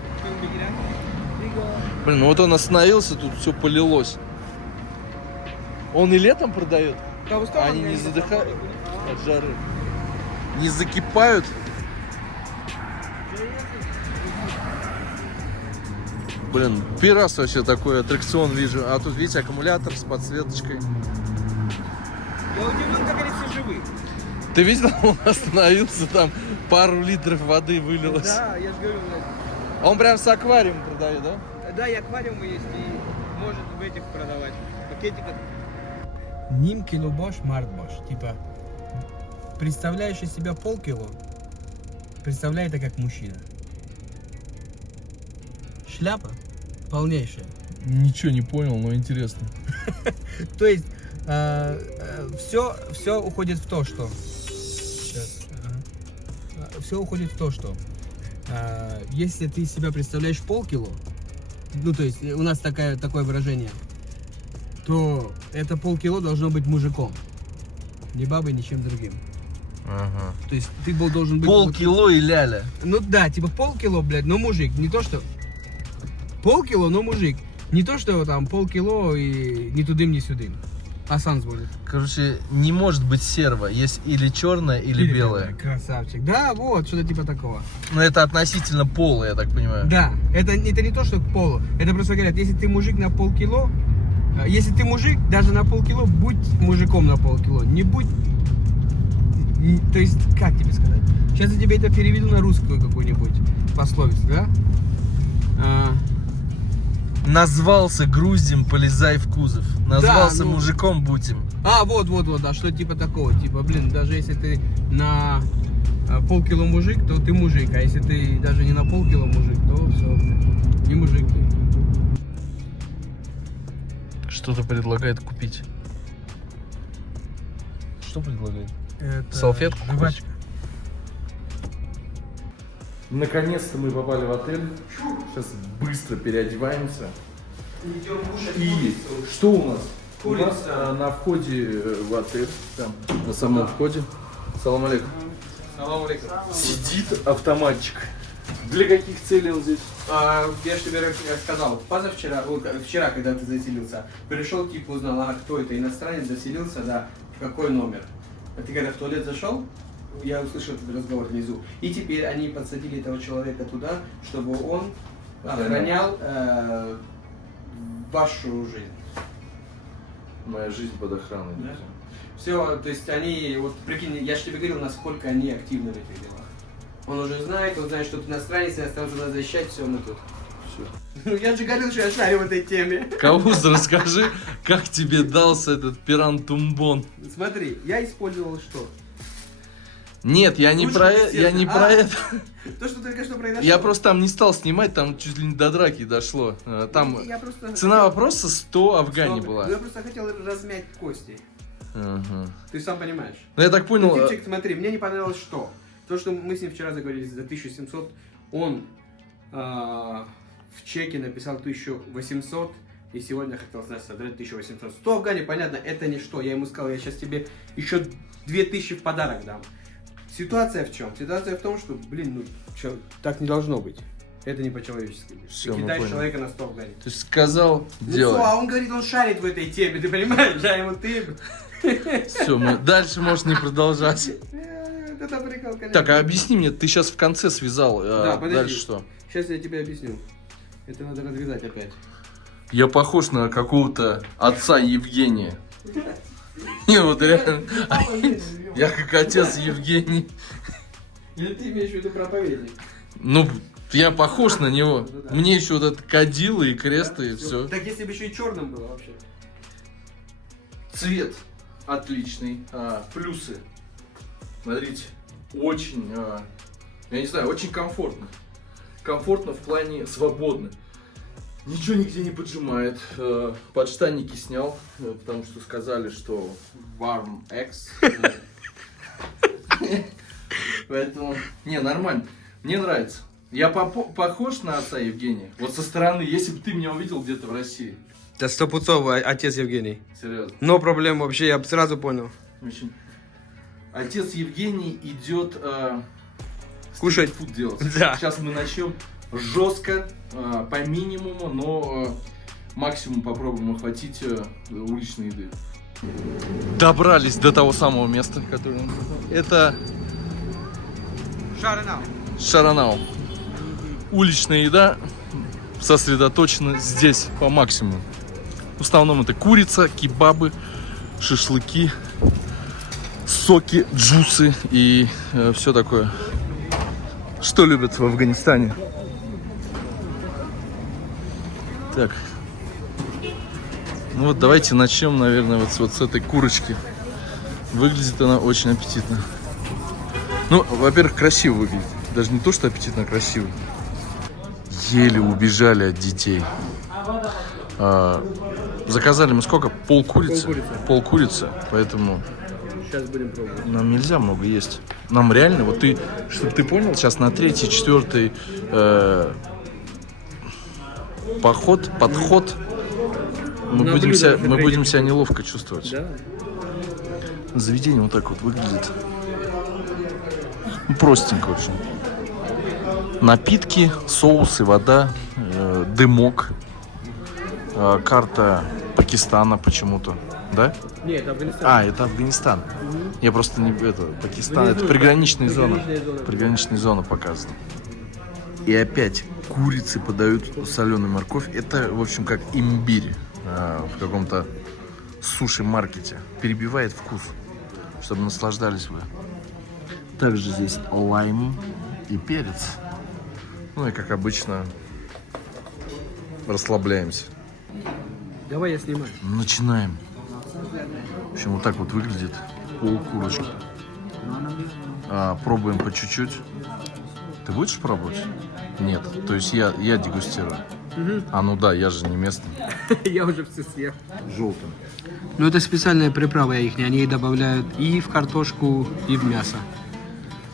Блин, ну вот он остановился, тут все полилось. Он и летом продает? Они не задыхают от жары? Не закипают? Блин, первый раз вообще такой аттракцион вижу. А тут, видите, аккумулятор с подсветочкой. Я удивлен, как они все живы. Ты видел, он остановился, там пару литров воды вылилось. Да, я же говорю, А он прям с аквариумом продает, да? да, и аквариумы есть, и может в этих продавать, в пакетиках. Ним килобош, мартбош. Типа, представляешь из себя полкило, представляй это как мужчина. Шляпа полнейшая. Ничего не понял, но интересно. То есть, все уходит в то, что... Сейчас. Все уходит в то, что... если ты себя представляешь полкило, ну, то есть, у нас такое выражение, то это полкило должно быть мужиком. Не бабой, ничем другим. Ага. То есть, ты должен быть... Полкило и ляля. Ну да, типа полкило, блядь, но мужик. Не то, что... Полкило, но мужик. Не то, что там полкило и ни тудым, ни сюдым. Асан звонит. Короче, не может быть серва. Есть или черная, или белая. Красавчик. Да, вот, что-то типа такого. Но это относительно пола, я так понимаю. Да, это не то, что к полу. Это просто говорят, если ты мужик на полкило, если ты мужик, даже на полкило, будь мужиком на полкило. Не будь... То есть, как тебе сказать? Сейчас я тебе это переведу на русскую какую-нибудь пословицу, да? Назвался груздем, полезай в кузов. Назвался Да, ну... мужиком, будем. Вот, да, что типа такого. Типа, блин, даже если ты на полкило мужик, то ты мужик. А если ты даже не на полкило мужик, то все, не мужик ты. Что-то предлагает купить. Что предлагает? Это Салфетку? жвачка. Наконец-то мы попали в отель. Сейчас быстро переодеваемся. И что у нас? У нас на входе в отель, там, на самом входе. Салам алейкум. Салам алейкум. Сидит автоматчик. Для каких целей он здесь? Я же тебе сказал, позавчера, вчера, когда ты заселился, пришел, типа узнал, кто это, иностранец заселился, да, в какой номер. А ты когда в туалет зашел, я услышал этот разговор внизу. И теперь они подсадили этого человека туда, чтобы он охранял вашу жизнь. Моя жизнь под охраной. Да? Все, то есть они, вот прикинь, я же тебе говорил, насколько они активны в этих делах. Он уже знает, что ты иностранец, и остался нас защищать, все, мы тут. Все. Ну я же говорил, что я шарю в этой теме. Кавуз, расскажи, как тебе дался этот пирантумбон? Смотри, я использовал что? Нет, я не Лучше про десерт. я не про это. То, что только что произошло. Я просто там не стал снимать, там чуть ли не до драки дошло. Там Я просто цена хотел- вопроса 100 афгани Ну, была. Я просто хотел размять кости. Ага. Ты сам понимаешь. Ну я так понял. Типчик, смотри, мне не понравилось что? То, что мы с ним вчера заговорились за 1700, он в чеке написал 1800, и сегодня хотел с нас содрать 1800. 100 афгани, понятно, это ничто. Я ему сказал, я сейчас тебе еще 2000 в подарок дам. Ситуация в чем? Ситуация в том, что, блин, ну, чё, так не должно быть. Это не по-человечески. Всё, Ты мы кидаешь поняли. человека на 100 афгани. Ты же сказал, Ну делай. всё, а он говорит, он шарит в этой теме, ты понимаешь? Да, ему ты... Все, мы дальше можешь не продолжать. Это прикол, конечно. Так, а объясни мне, ты сейчас в конце связал, Да, подожди. дальше что? Сейчас я тебе объясню. Это надо развязать опять. Я похож на какого-то отца Евгения. Не, вот реально. Я как отец Евгений. Или ты имеешь в виду проповедник? Ну, я похож на него. Ну да. Мне еще вот это кадило и кресты, и все. Так если бы еще и черным было вообще. Цвет отличный. Плюсы. Смотрите, очень, я не знаю, очень комфортно. Комфортно в плане свободно. Ничего нигде не поджимает. Подштанники снял, потому что сказали, что Warm X. Поэтому, не, нормально. Мне нравится. Я похож на отца Евгения. Вот со стороны, если бы ты меня увидел где-то в России. Да стопудцово, отец Евгений. Серьезно. Но проблем вообще, я бы сразу понял. Очень. Отец Евгений идет Кушать. стритфуд делать. Да. Сейчас мы начнем жестко, по минимуму, но максимум попробуем охватить уличной еды. Добрались до того самого места, которое нам сказал. Это Шаранау. Уличная еда сосредоточена здесь по максимуму. В основном это курица, кебабы, шашлыки, соки, джусы и все такое. Что любят в Афганистане? Так. Ну вот давайте начнем, наверное, вот с этой курочки. Выглядит она очень аппетитно. Ну, во-первых, красиво выглядит. Даже не то, что аппетитно, а красиво. Еле убежали от детей. Заказали мы сколько? Полкурицы? Полкурицы. Поэтому Сейчас будем пробовать. нам нельзя много есть. Нам реально, вот ты, чтобы ты понял, сейчас на третий, четвертый подход, мы На будем блюдо себя, уже мы будем третий. себя неловко чувствовать. Да? Заведение вот так вот выглядит. Ну, простенько очень. Напитки, соусы, вода, дымок. Карта Пакистана почему-то, да? Нет, это Афганистан. Это Афганистан. Я просто не это Пакистан. Внизу, Это приграничные да, зоны. приграничные зоны. Приграничные зоны показаны. И опять курицы подают соленую морковь. Это, в общем, как имбирь в каком-то суши-маркете. Перебивает вкус, чтобы наслаждались вы. Также здесь лайм и перец. Ну и, как обычно, расслабляемся. Давай я снимаю. Начинаем. В общем, вот так вот выглядит полкурочки. Пробуем по чуть-чуть. Ты будешь пробовать? Нет. То есть я дегустирую. Ну да, я же не местный. Я уже все съел. Желтым. Ну это специальная приправа их, они добавляют и в картошку, и в мясо.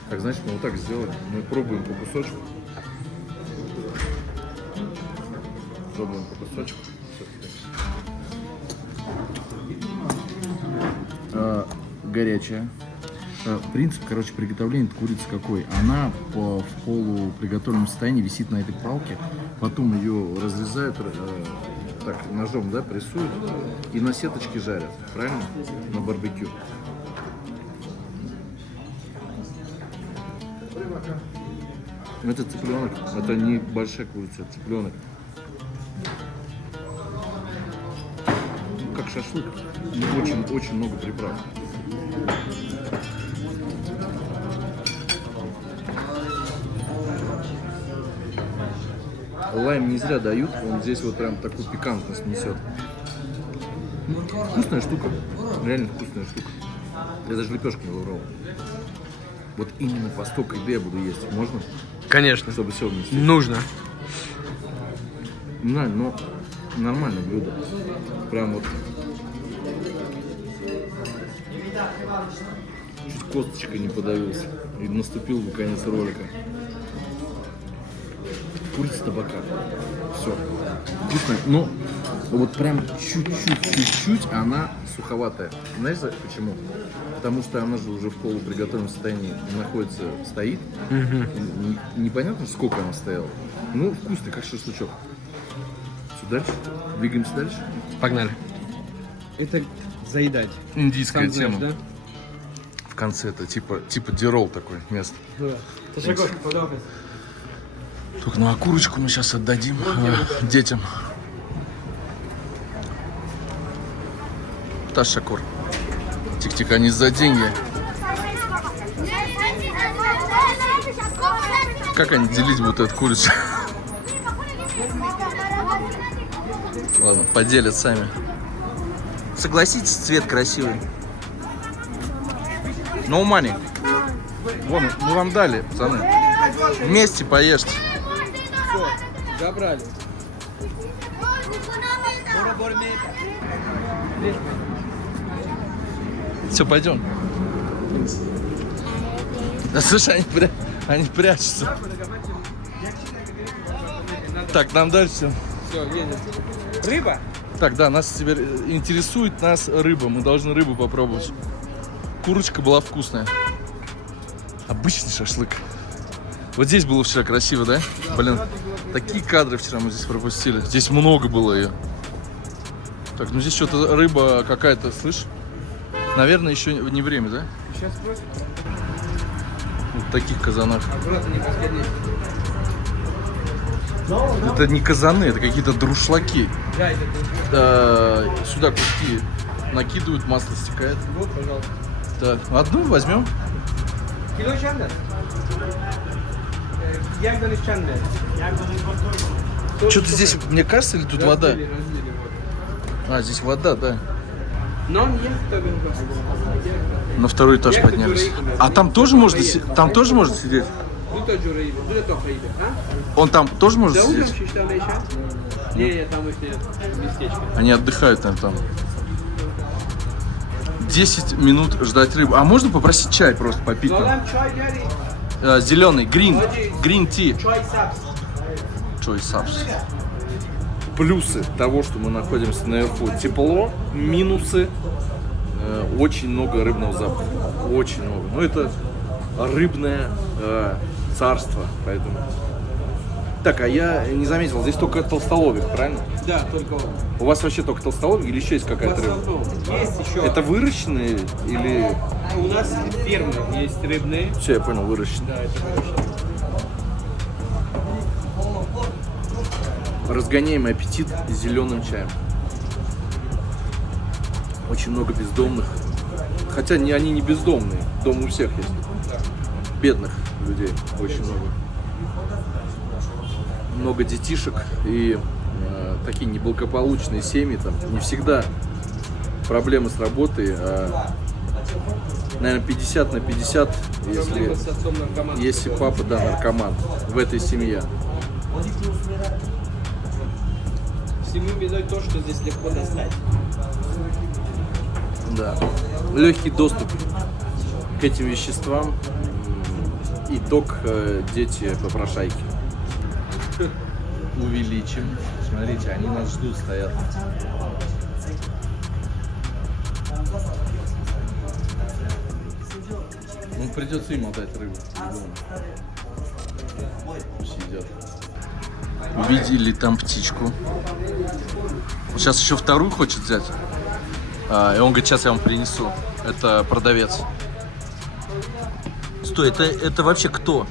Так, значит, мы вот так сделали. Мы пробуем по кусочку. Пробуем по кусочку. Горячая. Принцип, приготовления курицы какой? Она в полуприготовленном состоянии висит на этой палке, потом ее разрезают, так ножом, да, прессуют и на сеточке жарят, правильно? На барбекю. Это цыпленок, это не большая курица, это цыпленок. Как шашлык, очень много приправ. Лайм не зря дают, он здесь вот прям такую пикантность несет. Вкусная штука, реально вкусная штука. Я даже лепешку не выбрал. Вот именно по столько еды я буду есть. Можно? Конечно. Чтобы все вместе. Нужно. Ну, но нормальное блюдо. Прям вот. Чуть косточкой не подавился. И наступил бы конец ролика. Курица табака. Все. Вкусно. Но вот прям чуть-чуть она суховатая. Знаешь почему? Потому что она же уже в полуприготовленном состоянии находится, стоит. Непонятно, сколько она стояла. Ну, вкусно, как шашлычок. Все, дальше? Двигаемся дальше? Погнали. Это заедать. Индийская Сам знаешь, тема. да? В конце это типа дирол такое место. Только ну а курочку мы сейчас отдадим детям. Таш Шакур. Тик-тик, они за деньги. Как они делить будут эту курицу? Ладно, поделят сами. Согласитесь, цвет красивый. No money. Вон, мы вам дали, пацаны. Вместе поешьте. Забрали. Все, пойдем. Да, слушай, они прячутся. Так, нам дальше. Все, едем. Рыба? Так, да, нас теперь интересует рыба. Мы должны рыбу попробовать. Курочка была вкусная. Обычный шашлык. Вот здесь было вчера красиво, да? Блин, такие кадры вчера мы здесь пропустили. Здесь много было ее. Так, ну здесь что-то рыба какая-то, слышь? Наверное, еще не время, да? Сейчас просто. Вот в таких казанах. Аккуратно, не подходи. Это не казаны, это какие-то друшлаки. Да, это Сюда куски накидывают, масло стекает. вот, пожалуйста. Так, одну возьмем. Kilo çanda. Ягоды чанда. Что-то здесь, мне кажется, или тут вода? Раздели, вот. А, здесь вода, да. Но нет, На второй этаж поднялись. А там тоже можно, там тоже можно сидеть? Он там тоже может сидеть? Не, там еще местечко. Они отдыхают, наверное, там. 10 минут ждать рыбу. А можно попросить чай просто попить? Nolan çay gel. Зеленый, green tea. Çay saps. Чой сапс. Плюсы того, что мы находимся наверху. Тепло, минусы. Очень много рыбного запаха. Очень много. Но это рыбное царство, поэтому. Так, а я не заметил, здесь только толстолобик, правильно? Да, только он. У вас вообще только толстолобик или еще есть какая-то рыба? Есть еще. Это выращенные или... У нас фермы есть рыбные. Все, я понял, выращенные. Да, это выращенные. Разгоняем аппетит зеленым чаем. Очень много бездомных. Хотя они не бездомные. Дом у всех есть. Бедных людей очень много. Много детишек и такие неблагополучные семьи. Там не всегда проблемы с работой. Наверное, 50 на 50, Проблема с отцом наркоманом. если папа, да, наркоман в этой семье. Всему бедой то, что здесь легко достать. Да. Легкий доступ к этим веществам. Итог дети попрошайки. Увеличим. Смотрите, они нас ждут, стоят. Ну, придется им отдать рыбу. Пусть едят. Увидели там птичку. Сейчас еще вторую хочет взять. И он говорит, сейчас я вам принесу. Это продавец. Стой, это вообще кто?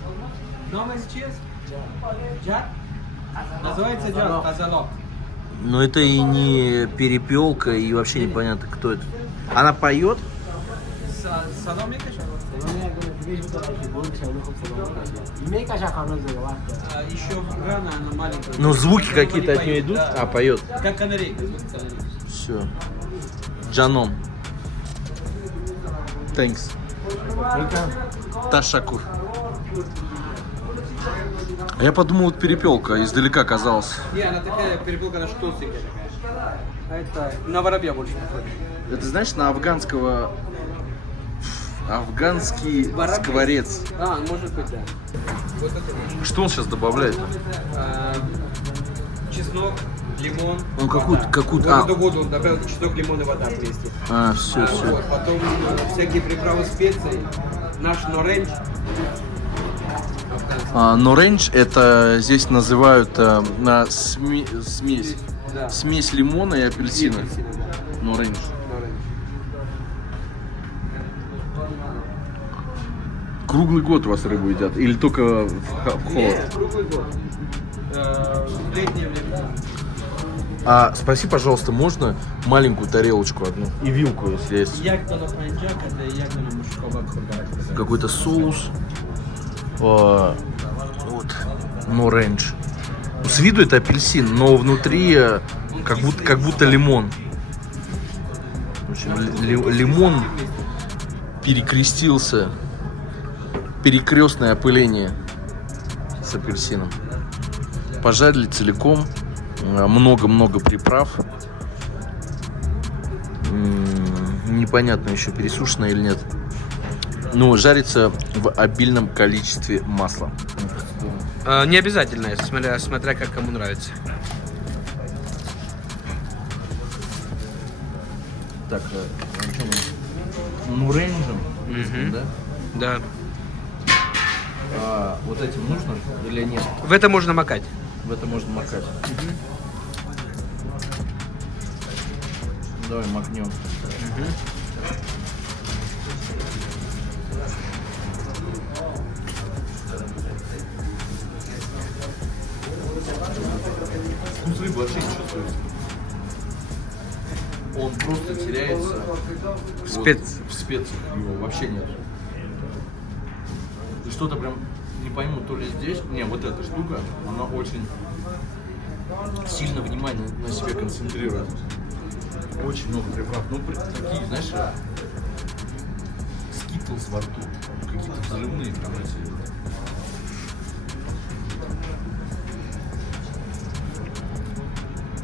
Называется джат, казалок. Ну это и не перепелка, и вообще непонятно, кто это. Она поет? Salom yaklaşık. Еще рано, она маленькая. Ну звуки какие-то от нее идут? А, поет. Как канарейка. Все. Джаном. Thanks. Ташакур. А я подумал, вот перепелка издалека казалась. Не, она такая перепелка, она толстенькая такая. А это на воробья больше походит. Это знаешь, на афганский Воробей. скворец. А, может быть, да. Вот это Что он сейчас добавляет? чеснок, лимон. Он какую-то... Вот эту воду он добавил, чеснок, лимон и вода вместе. Все. Вот, потом всякие приправы специи. Наш норенч. Норенж это здесь называют смесь. Да. Смесь лимона и апельсина. Апельсина, да. Норенж. Норенч. Круглый год у вас рыбу едят? Или только в холод? Нет, круглый год. В летнее время. А спроси, пожалуйста, можно маленькую тарелочку одну? И вилку, если есть. Какой-то соус. Вот. Норенж. С виду это апельсин, но внутри как будто лимон. В общем, лимон перекрестился. Перекрестное опыление с апельсином. Пожарили целиком. Много-много приправ. Непонятно еще, пересушено или нет. Но жарится в обильном количестве масла. Не обязательно, смотря как кому нравится. Так, о чем мы? Нуренжем, да? Да. А вот этим нужно или нет? В это можно макать. В это можно макать. Давай макнем. Вкус рыбы вообще не чувствуется. Он просто теряется в специях. Его вообще нет. И что-то прям не пойму, то ли здесь. Не, вот эта штука, она очень сильно внимание на себе концентрирует. Очень много приправ. Ну, такие, знаешь, скитлс во рту. Какие-то взрывные прям эти.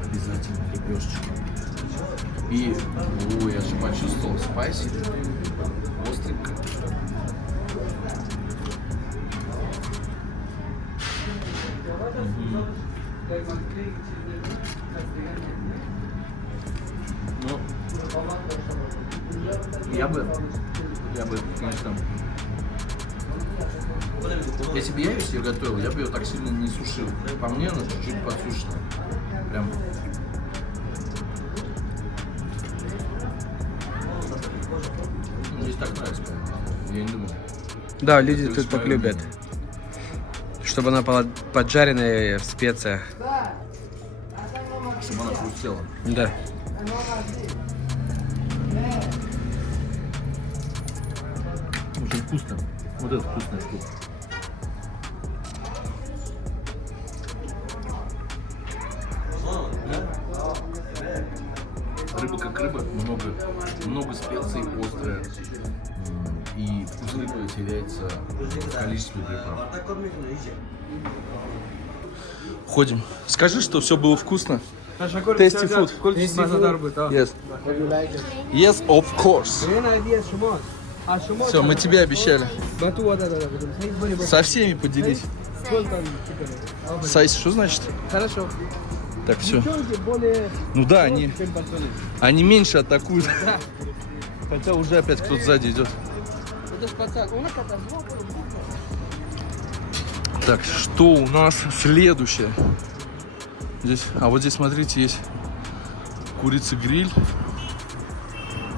Обязательно лепешечки. И, ой, я же почувствовал спайси. Остренько. Ну, я бы, конечно, если бы я ее готовил, я бы ее так сильно не сушил. По мне она чуть-чуть подсушена. Прям. Здесь так нравится, я не думаю. Да, люди тут так любят. Чтобы она была поджаренная в специях. Чтобы она хрустела. Да. Очень вкусно. Вот это вкусная штука. Рыба как рыба, много специй, острая. И вкус рыбы теряется в количестве приправ. Ходим. Скажи, что все было вкусно. Tasty food. Yes. Yes, of course. Все, мы тебе обещали. Со всеми поделись. Сайз, что значит? Хорошо. Так, все. Более... Ну да, они меньше атакуют. Хотя уже опять кто-то сзади идет. Так, что у нас следующее? Здесь, а вот здесь, смотрите, есть курица-гриль.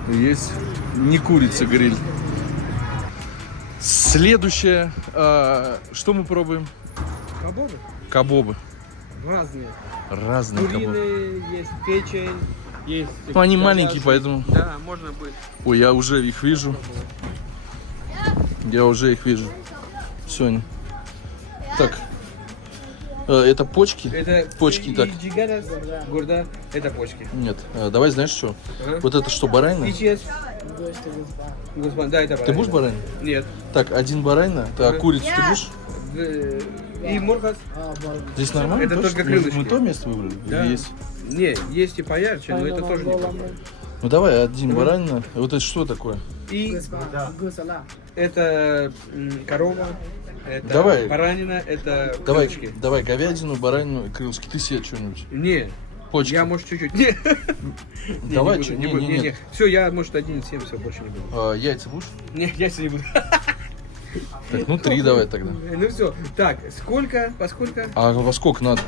И есть не курица-гриль. Следующее, что мы пробуем? Кабобы? Кабобы. Разные. Разные кабобы. Куриные, есть печень, есть... Ну, они маленькие, поэтому... Да, можно будет. Ой, я уже их вижу. Я уже их вижу. Все. Так. Это почки? Это Почки, так. Джигарас, гурда, это почки. Нет. Давай, знаешь что? Ага. Вот это что, баранина? Сейчас. Гусман, да, это Ты будешь баранину? Нет. Так, один баранина. Так, курицу ты будешь? И моркас? Здесь нормально? Это точно? только крылышки. Мы то место выбрали? Да. Или есть? Не, есть и поярче, но это тоже неплохо. Ну давай, один баранина. Вот это что такое? И это корова, это Давай. баранина, это Давай, крылышки. давай говядину, баранину и крылышки. Ты себе что-нибудь. Не, Почки. я, может, чуть-чуть. Не. Давай, не буду, не. Все, я, может, 1,7, все, больше не буду. Яйца будешь? Не, я не буду. Так, ну 3 давай тогда. Ну все. Так, сколько, поскольку? А во сколько надо?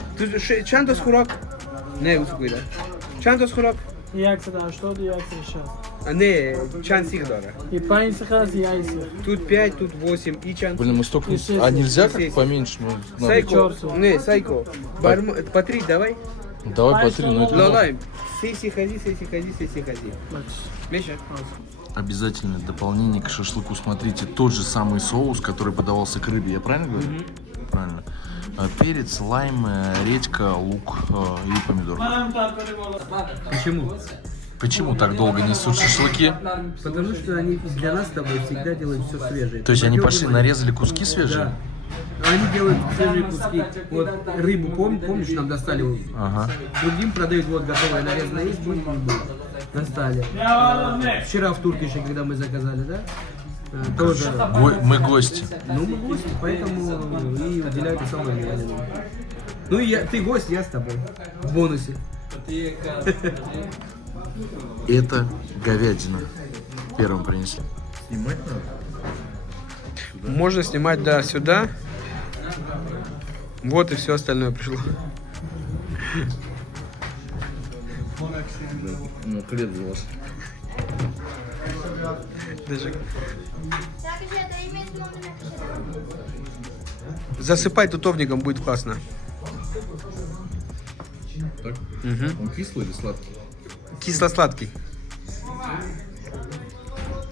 Чантос хурак? Не, успокойся. Чантос хурак? Яйца, что до яйца сейчас? Не, чан сигдора. И пайн сахар яйца. Тут 5, тут 8 и чан. Блин, мы столько... Естественно. А нельзя как Естественно. поменьше? Ну, надо. Сайко. Чёрту. Не, сайко. По 3 давай. Давай по 3, но это много. Лолай. Сеси ходи, сеси ходи, сеси ходи. Миша? Обязательное дополнение к шашлыку. Смотрите, тот же самый соус, который подавался к рыбе. Я правильно говорю? Правильно. Перец, лайм, редька, лук и помидор. Почему? Почему так долго несут шашлыки? Потому что они для нас с тобой всегда делают все свежее. То есть они Обратил пошли, внимание? нарезали куски свежие? Да. Они делают свежие куски. Вот рыбу, помнишь, нам достали? Ага. Другим продают вот готовое нарезанное есть, будет не будет. Достали. Вчера в Туркише, когда мы заказали, да? Тоже. Мы гости. Ну, мы гости, поэтому и уделяют особое внимание. Ну, и ты гость, я с тобой. В бонусе. Это говядина. Первым принесли. Снимать надо? Можно снимать, да, сюда. Вот и все остальное пришло. Ну, хлеб за вас. Даже... Засыпай тутовником, будет классно. Так? Угу. Он кислый или сладкий? Кисло-сладкий.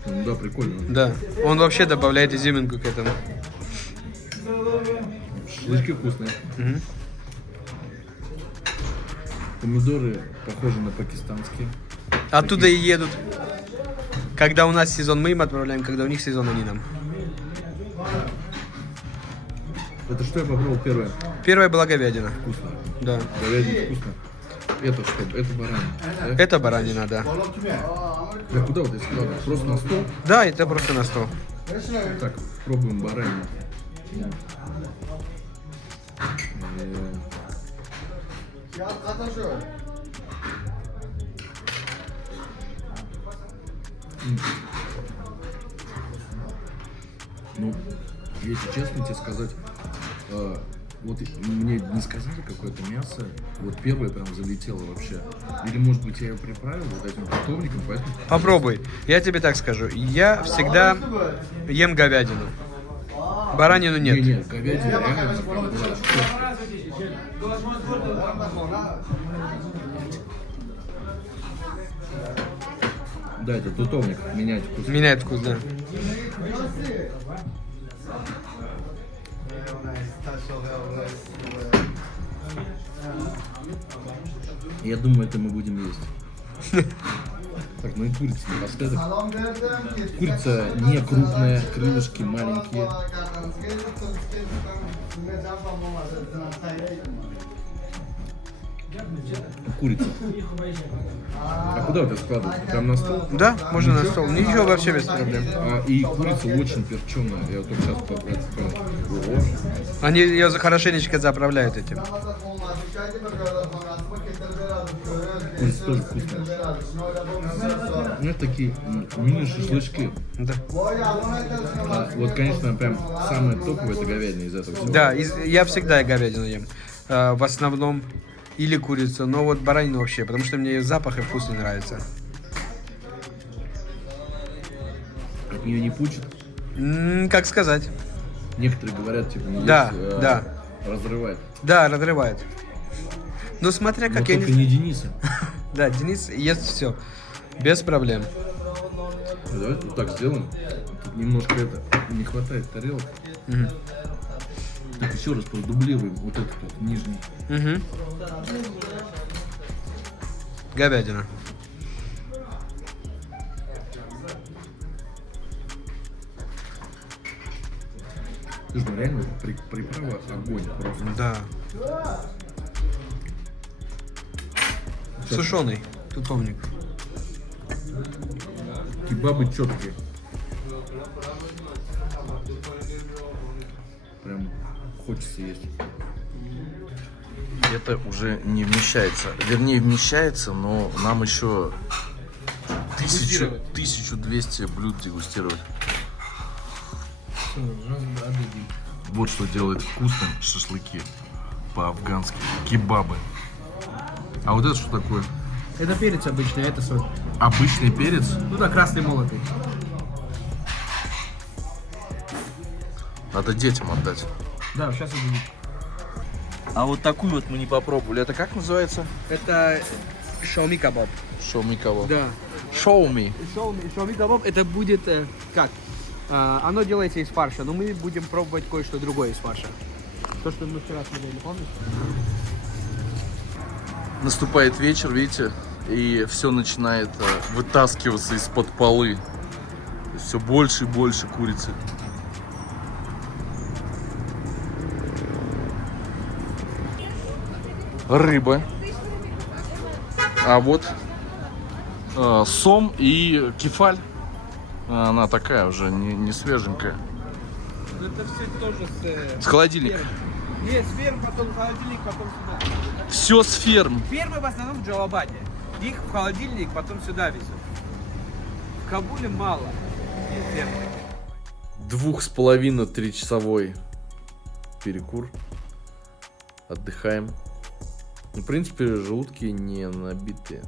Ну да, прикольно. Да. Он вообще добавляет изюминку к этому. Шашлычки вкусные. Угу. Помидоры похожи на пакистанские. Оттуда и едут. Когда у нас сезон, мы им отправляем, когда у них сезон, они нам. Это что я попробовал первое? Первая была говядина. Вкусно. Да. Говядина вкусно. Это что? Это баранина. Да? Это баранина, да. Да куда вот если ладно? Просто на стол? Да, это просто на стол. Так, пробуем баранину. Ну, если честно тебе сказать, вот мне не сказали какое-то мясо, вот первое прям залетело вообще. Или может быть я его приправил вот этим готовником, поэтому... Попробуй. Я тебе так скажу. Я всегда ем говядину. Баранину нет. Не, говядина реально прям была четкая. Да, это тутовник, менять вкус. Меняет вкус, да. Я думаю, это мы будем есть. Так, ну и курица напоследок. Курица не крупная, крылышки маленькие. Курица. А куда вот это складывать? Прям на стол? Да, можно на стол. Ничего, вообще без проблем. И курица очень перченая. Я вот только сейчас понял. Они ее хорошенечко заправляют этим. Курица тоже вкусная. Ну, это такие мини-шашлычки. Да. Вот, конечно, прям самое топовое это говядина из этого всего. Да, я всегда говядину ем. В основном или курицу, но вот баранину вообще, потому что мне ее запах и вкус не нравится. От нее не пучит. Как сказать? Некоторые говорят, типа, не Да, есть, да. разрывает. Да, разрывает. Ну смотря Но как я только не Дениса. Да, Денис ест все. Без проблем. Давай вот так сделаем. Тут немножко это не хватает тарелок. Мгм. Так, еще раз продублируем вот этот вот нижний. Угу. Говядина. Слушай, ну реально приправа огонь просто. Да. Сушеный. Тутовник. Кебабы четкие. Прям хочется есть. Это уже не вмещается. Вернее, вмещается, но нам еще 1200 блюд дегустировать. Вот что делает вкусным шашлыки по-афгански. Кебабы. А вот это что такое? Это перец обычный, а это соль. Обычный перец? Ну да, красный молотый. Надо детям отдать. Да, сейчас я буду. А вот такую вот мы не попробовали. Это как называется? Это шауми кебаб. Show кого? Да. Show me. Шауми кебаб это будет как? Оно делается из фарша, но мы будем пробовать кое-что другое из фарша. То, что мы вчера смотрели, помнишь? Наступает вечер, видите, и все начинает вытаскиваться из-под полы. Все больше и больше курицы. Рыба. А вот сом и кефаль. Она такая уже не свеженькая. Это все тоже С холодильника. Нет, с ферм, потом холодильник, потом сюда. Все с ферм. Фермы в основном в Джалабаде. Их в холодильник, потом сюда везут. В Кабуле мало фермы. 2,5-3-часовой перекур. Отдыхаем. Ну, в принципе, желудки не набитые.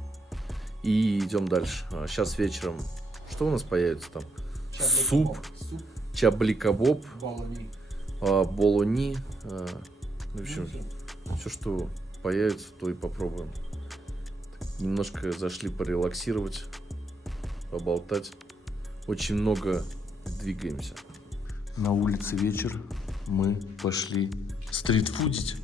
И идем дальше. Сейчас вечером. Что у нас появится там? Суп. Чабли-кабоб. Болони. В общем, все, что появится, то и попробуем. Немножко зашли порелаксировать, поболтать. Очень много двигаемся. На улице вечер. Мы пошли стритфудить.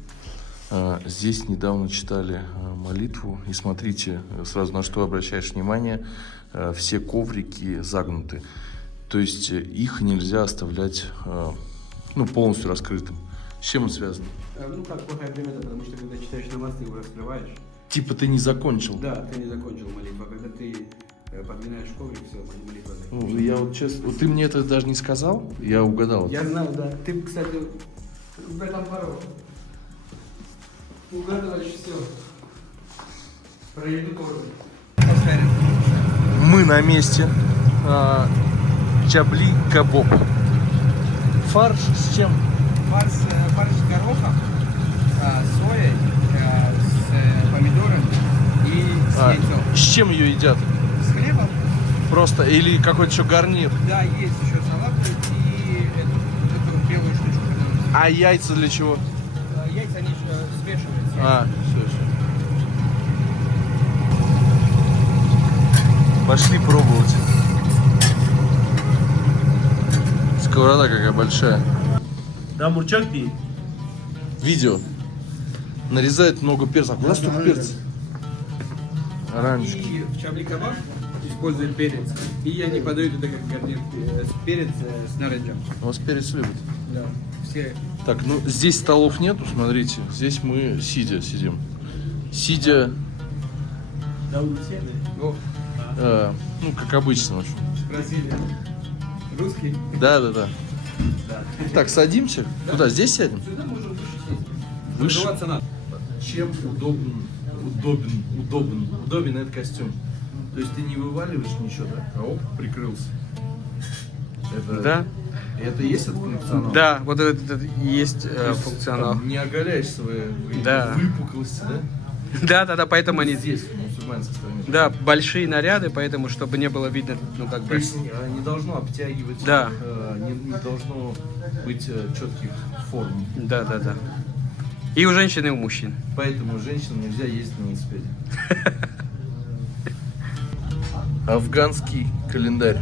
Здесь недавно читали молитву. И смотрите, сразу на что обращаешь внимание. Все коврики загнуты. То есть их нельзя оставлять полностью раскрытым. С чем это связано? Ну, как плохая примета, потому что когда читаешь намаз, ты его раскрываешь. Типа ты не закончил. Да, ты не закончил молитву. А когда ты подвинаешь коврик, все, молитва. Ну, я вот честно, вот ты мне это даже не сказал, я угадал. Я знаю, да. Ты, кстати, в этом порог. Угадываешь все. Про еду тоже. Мы на месте. Чабли-кабоб. Фарш с чем? Фарш с горохом, соей, с помидорами и с яйцом. С чем ее едят? С хлебом? Просто или какой-то еще гарнир? Да, есть еще салат и эту белую штучку. А яйца для чего? Яйца, они смешиваются. Все. Пошли пробовать. Сковорода какая большая. Да, мурчак пей. Видео. Нарезает много перца. А куда столько перца? Оранжевый. И в чабли-кабаб используют перец. И они подают это как гарнир. Перец с нарынджем. У вас перец любит. Да. Все. Так, ну здесь столов нету, смотрите. Здесь мы сидя сидим. Сидя, Да, улетели. О, как обычно, в общем. Бразилия. Русский. Да. Так, садимся. Куда? Здесь сядем? Сюда можно выше сесть. Выше? Называться надо. Чем удобен этот костюм? То есть ты не вываливаешь ничего, да? А оп, прикрылся. Это, Да. Это и есть этот функционал? Да, вот это и есть То есть, функционал. там, не оголяешь свои Да. выпуклости, да? Да, поэтому они Здесь, в мусульманской стране. Да, большие наряды, поэтому, чтобы не было видно, То есть не должно обтягивать, Да. Не должно быть четких форм. Да. И у женщин, и у мужчин. Поэтому женщинам нельзя ездить на велосипеде. Афганский календарь.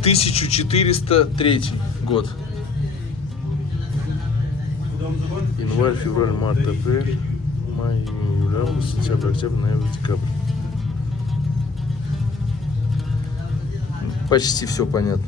1403 год. Январь, февраль, март, апрель, май, июль, август, сентябрь, октябрь, ноябрь, декабрь. Почти все понятно.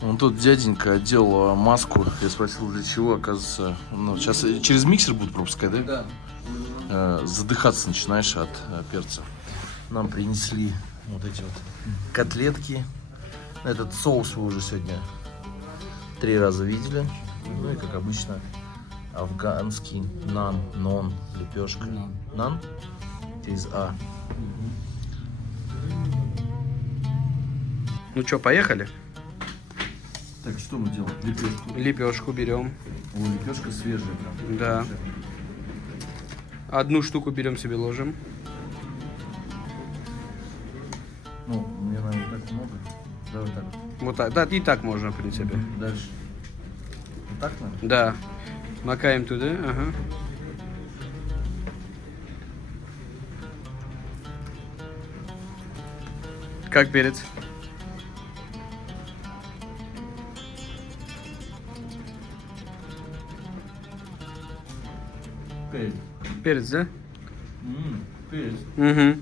Вон тот дяденька одел маску. Я спросил, для чего, оказывается. Ну, сейчас через миксер будут пропускать, да? Да. Задыхаться начинаешь от перца. Нам принесли вот эти вот котлетки. Этот соус вы уже сегодня 3 раза видели. Ну и, как обычно, афганский нон, лепешка. Нан? Через А. Ну что, поехали? Так, что мы делаем? Лепешку. Лепешку берем. О, лепешка свежая прям. Да. Одну штуку берем себе, ложим. Ну, мне, наверное, так много. Давай так. Вот так. Да, и так можно, в принципе. Дальше. Вот так, наверное? Да. Макаем туда, ага. Как перец? Перец. Перец, да? Перец. Угу.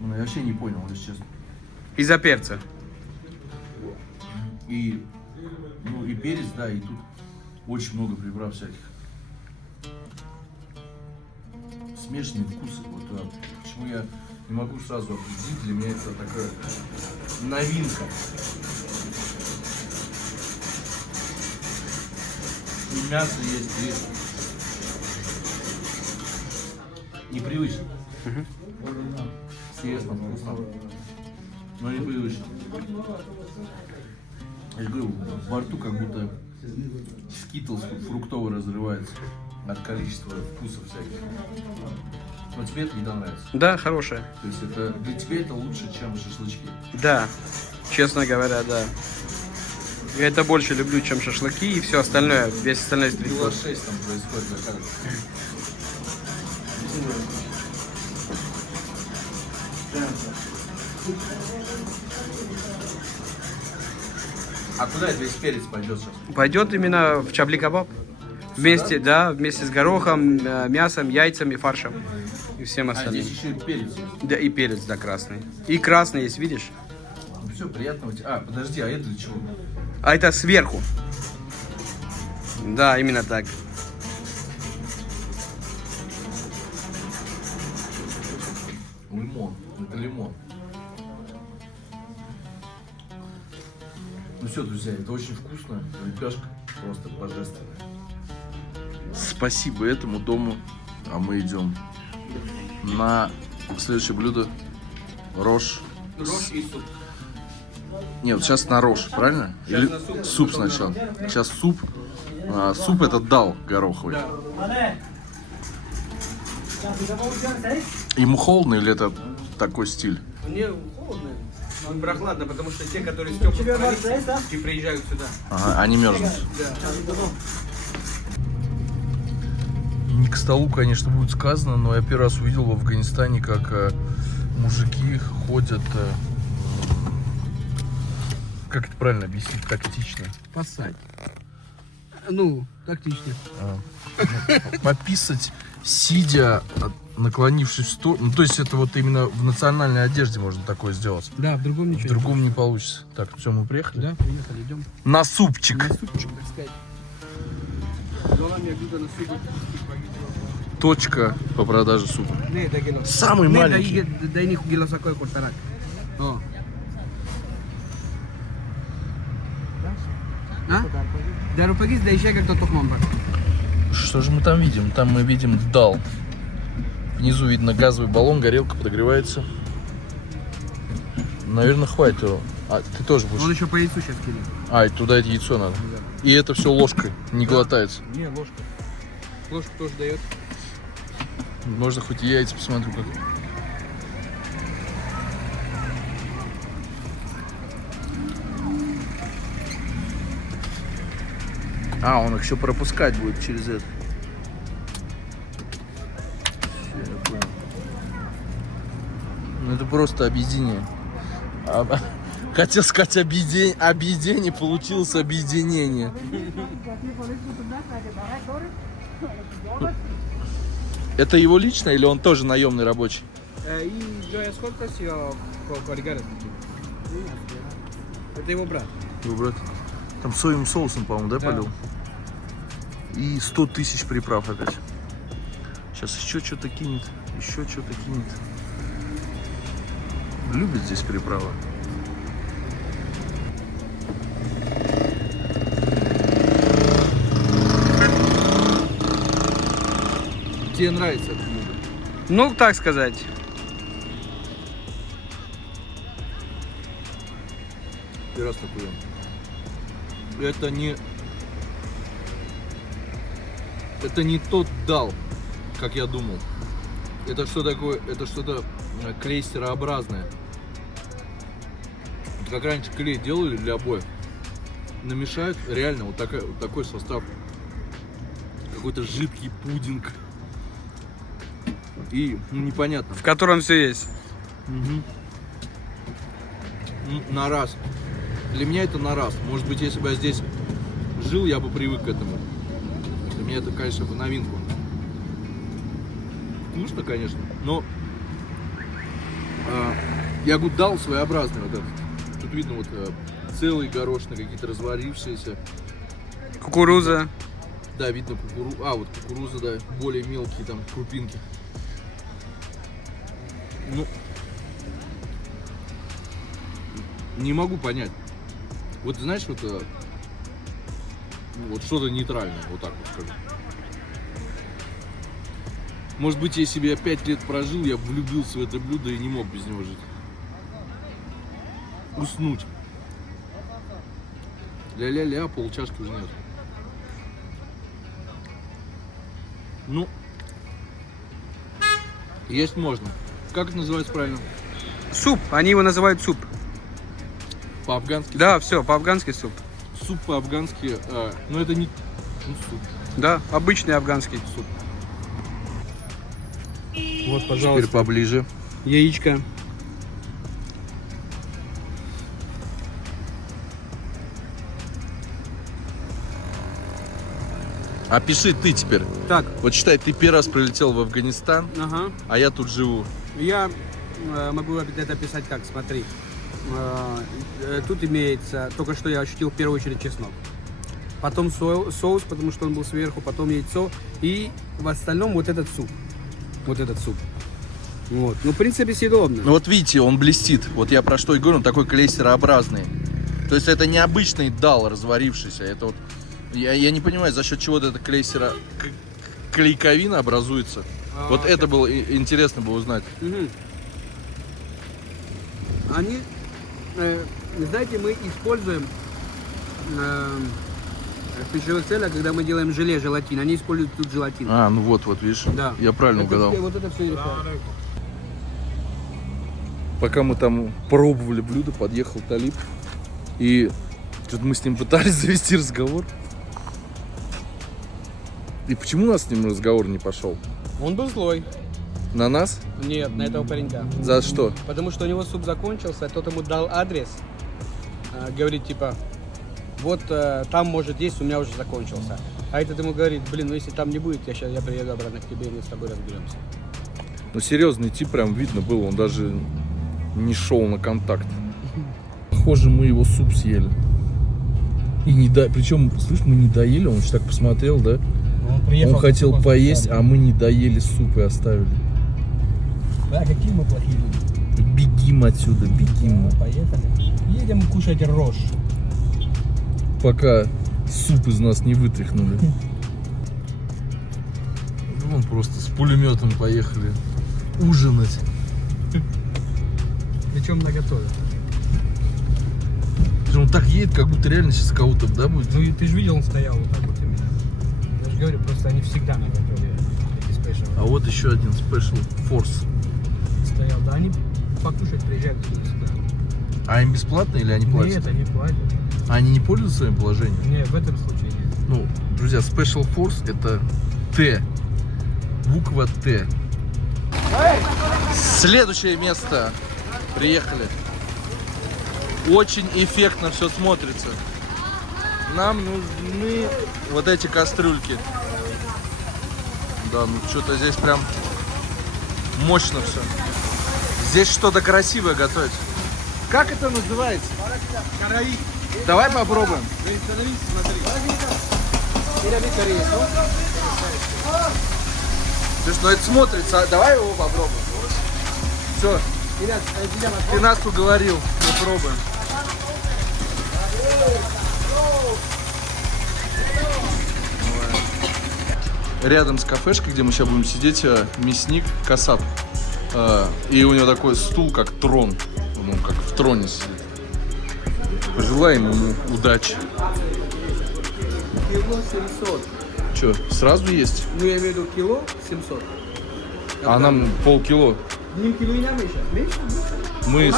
Ну, я вообще не понял, если честно. Из-за перца. И, ну, и перец, да, и тут очень много приправ всяких. Смешанные вкусы. Вот, почему я не могу сразу определить, для меня это такая новинка. И мясо есть, и непривычно. Интересно, вкусно. Но непривычно. Я же говорю, во рту как будто скитлс фруктовый разрывается от количества вкусов всяких. Но тебе это еда нравится. Да, хорошая. То есть это для тебя это лучше, чем шашлычки. Да, честно говоря, да. Я это больше люблю, чем шашлыки и все остальное, весь остальной стритфуд. 6 там происходит, оказывается. А куда это весь перец пойдет сейчас? Пойдет именно в чабли-кабаб. Вместе, да, вместе с горохом, мясом, яйцами, фаршем и всем А остальным. здесь еще и перец есть. Да, и перец, да, красный. И красный есть, видишь? Ну все, приятного тебе. А, подожди, а это для чего? А это сверху. Да, именно так. Лимон. Это лимон. Ну все, друзья, это очень вкусно. Лепешка просто божественная. Спасибо этому дому. А мы идем на следующее блюдо. Рожь. Рожь и суп. Нет, вот сейчас на рожь, правильно? Или на суп. суп сначала. Сейчас суп. Суп это дал гороховый. Ему холодно или это такой стиль? Мне холодно, но прохладно, потому что те, которые с теплых провинций, и приезжают сюда. Ага, они мерзнут. Не к столу, конечно, будет сказано, но я первый раз увидел в Афганистане, как мужики ходят, как это правильно объяснить, тактично. Поссать. Ну, тактично. Пописать, сидя, наклонившись в сторону. Ну, то есть это вот именно в национальной одежде можно такое сделать. Да, в другом В ничего. другом не получится. Так, все, мы приехали? Да, приехали, идем. На супчик. На супчик, так сказать. Точка по продаже супа. Не, да, гело. Самый Не, маленький. дай них гелосакой куртарак. О. А? Дару пагис, да еще как-то тухман. Что же мы там видим? Там мы видим дал. Внизу видно газовый баллон, горелка подогревается. Наверное, хватит его. А, ты тоже будешь? Он еще по яйцу сейчас кинет. А, и туда это яйцо надо. И это все ложкой, не глотается. Не, ложка. Ложку тоже дает. Можно хоть и яйца посмотрю как. А, он их еще пропускать будет через это. просто объединение. Хотел сказать объединение, получилось объединение. Это его лично или он тоже наемный рабочий? И yo escoltas yo corrigares. Это его брат. Его брат. Там соевым соусом, по-моему, да, Да. полил? И 100 тысяч приправ опять. Сейчас еще что-то кинет. Еще что-то кинет. Любит здесь приправы. Тебе нравится это блюдо? Ну, так сказать. Первый раз такой ем. Это не тот дал, как я думал. Это что такое? Это что-то крейсерообразное. Вот как раньше клей делали для обоев. Намешают реально вот такой состав. Какой-то жидкий пудинг. И непонятно. В котором все есть. На раз. Для меня это на раз. Может быть, если бы я здесь жил, я бы привык к этому. Для меня это, конечно, в новинку. Вкусно, конечно, но ягудал своеобразный вот этот. Тут видно вот целые горошины, какие-то разварившиеся. Кукуруза. Да, видно вот кукуруза, да, более мелкие там крупинки. Ну, не могу понять. Вот знаешь, вот что-то нейтральное, вот так вот скажу. Может быть, если бы я 5 лет прожил, я бы влюбился в это блюдо и не мог без него жить. Уснуть. Ля-ля-ля, полчашки уже нет. Ну, есть можно. Как это называется правильно? Суп. Они его называют суп. По-афгански? Да, все, по-афгански суп. Суп по-афгански, но это не суп. Да, обычный афганский. Суп. Вот, Теперь пожалуйста, поближе. яичко. Опиши ты теперь. Так, Вот считай, ты первый раз прилетел в Афганистан, ага. а я тут живу. Я могу это описать как, смотри. Тут имеется, только что я ощутил в первую очередь чеснок. Потом соус, потому что он был сверху, потом яйцо. И в остальном вот этот суп. Вот этот суп. Вот. Ну, в принципе, съедобно. Ну вот видите, он блестит. Вот я про что и говорю, он такой клейсерообразный. То есть это необычный дал разварившийся. Это вот, я не понимаю, за счет чего это клейковина образуется. Вот это было интересно бы узнать. Угу. Они, знаете, мы используем в пищевых целях, когда мы делаем желе, желатин. Они используют тут желатин. Ну вот, видишь, Да. я правильно Это угадал. вот это все Пока мы там пробовали блюдо, подъехал Талиб. И что-то мы с ним пытались завести разговор. И почему у нас с ним разговор не пошел? Он был злой. На нас? Нет, на этого паренька. За что? Потому что у него суп закончился, тот ему дал адрес. Говорит, типа, вот там может есть, у меня уже закончился. А этот ему говорит, блин, ну если там не будет, я приеду обратно к тебе, и мы с тобой разберемся. Ну серьезно, идти прям видно было, он даже не шел на контакт. Похоже, мы его суп съели. И причем, слышь, мы не доели, он еще так посмотрел, да? Он хотел поесть, а мы не доели суп и оставили. Да, какие мы плохие люди. Бегим отсюда, бегим. Поехали. Едем кушать рожь. Пока суп из нас не вытряхнули. Вон просто с пулеметом поехали ужинать. Причем наготове. Он так едет, как будто реально сейчас кого-то, да, будет? Ну и ты же видел, он стоял вот так вот именно. Я же говорю, просто они всегда наготове, эти спешл. А вот еще один Special Force. Стоял, да, они покушать приезжают сюда. А им бесплатно или они платят? Нет, они платят. А они не пользуются своим положением? Нет, в этом случае нет. Ну, друзья, Special Force это Т. Буква Т. Следующее место. Приехали. Очень эффектно все смотрится. Нам нужны вот эти кастрюльки. Да, ну что-то здесь прям мощно все. Здесь что-то красивое готовить. Как это называется? Караи. Давай попробуем. Слушай, ну это смотрится. Давай его попробуем. Все. Ты нас уговорил. Попробуем. Рядом с кафешкой, где мы сейчас будем сидеть, мясник Касап. И у него такой стул, как трон. Ну, как в троне сидит. Пожелаем ему удачи. Кило 700. Че, сразу есть? Ну, я имею в виду кило 700. А нам полкило. Ним кило и нам еще. Меньше? Мы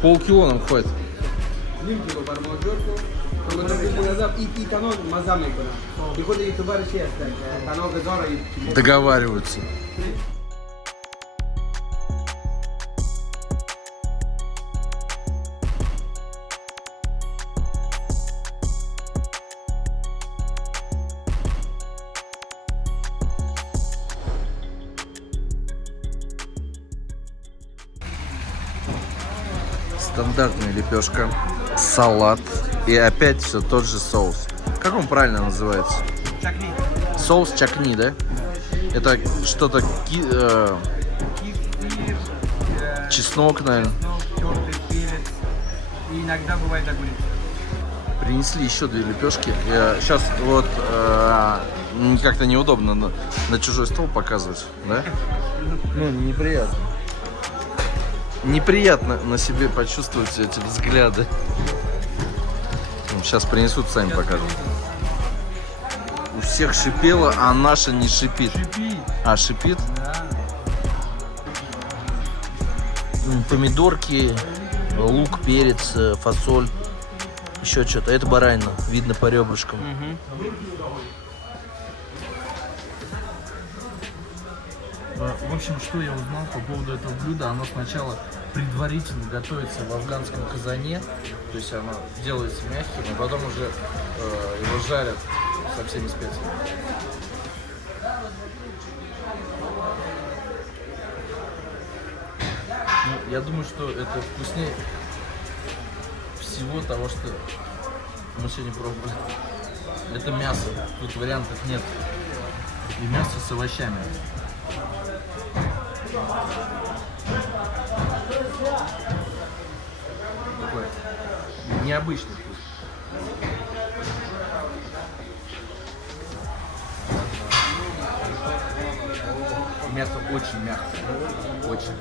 полкило нам хватит. Ним кило бармалджорку. И канал мазамы. И ходы ютуберы все. Канал Газора и... Договариваются. Стандартная лепешка, салат и опять все тот же соус. Как он правильно называется? Чакни. Соус чакни, да? Это что-то Кефир. чеснок, наверное. Тертый перец. И иногда бывает огурец. Принесли еще 2 лепешки. Сейчас вот как-то неудобно на чужой стол показывать, да? Ну, неприятно. Неприятно на себе почувствовать эти взгляды. Сейчас принесут, сами покажут. У всех шипело, а наша не шипит. Шипи. А, шипит? Да. Помидорки, лук, перец, фасоль, еще что-то. Это баранина, видно по ребрышкам. В общем, что я узнал по поводу этого блюда, оно сначала предварительно готовится в афганском казане, то есть оно делается мягким, а потом уже его жарят со всеми специями. Ну, я думаю, что это вкуснее всего того, что мы сегодня пробовали. Это мясо, тут вариантов нет. И мясо с овощами. Такой необычный вкус. Мясо очень мягкое. Очень.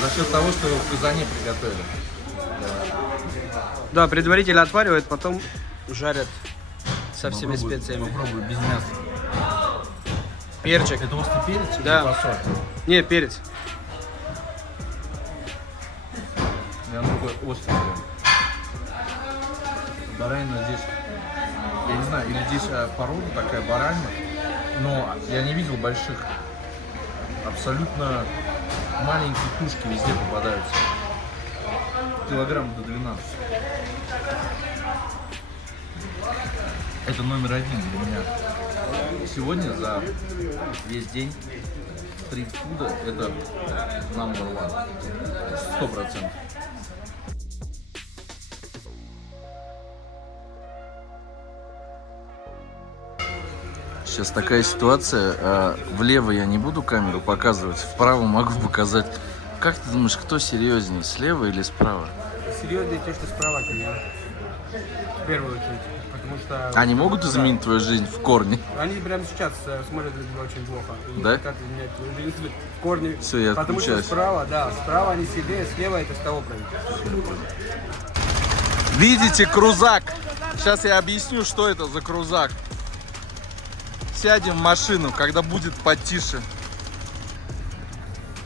За счет того, что его в казане приготовили. Да, предварительно отваривают, потом жарят со всеми Попробуй, специями. Попробуй без мяса. Перчик. Это острый перец или Да. фасоль? Не, перец. И он такой острый. Баранина здесь, я не знаю, или здесь порода такая баранина, но я не видел больших. Абсолютно маленькие тушки везде попадаются. Килограмм до 12. Это номер 1 для меня. Сегодня за весь день стритфуда это number one. 100%. Сейчас такая ситуация. Влево я не буду камеру показывать, вправо могу показать. Как ты думаешь, кто серьезнее, слева или справа? Серьезные те, что справа от меня. В первую очередь. Потому что... Они могут изменить твою жизнь в корне? Они прямо сейчас смотрят на тебя очень плохо. И Да? хотят изменять твою жизнь в корне. Всё, я потому отключаюсь. что справа, да, справа они себе, слева это с того правительства. Видите, крузак? Сейчас я объясню, что это за крузак. Сядем в машину, когда будет потише.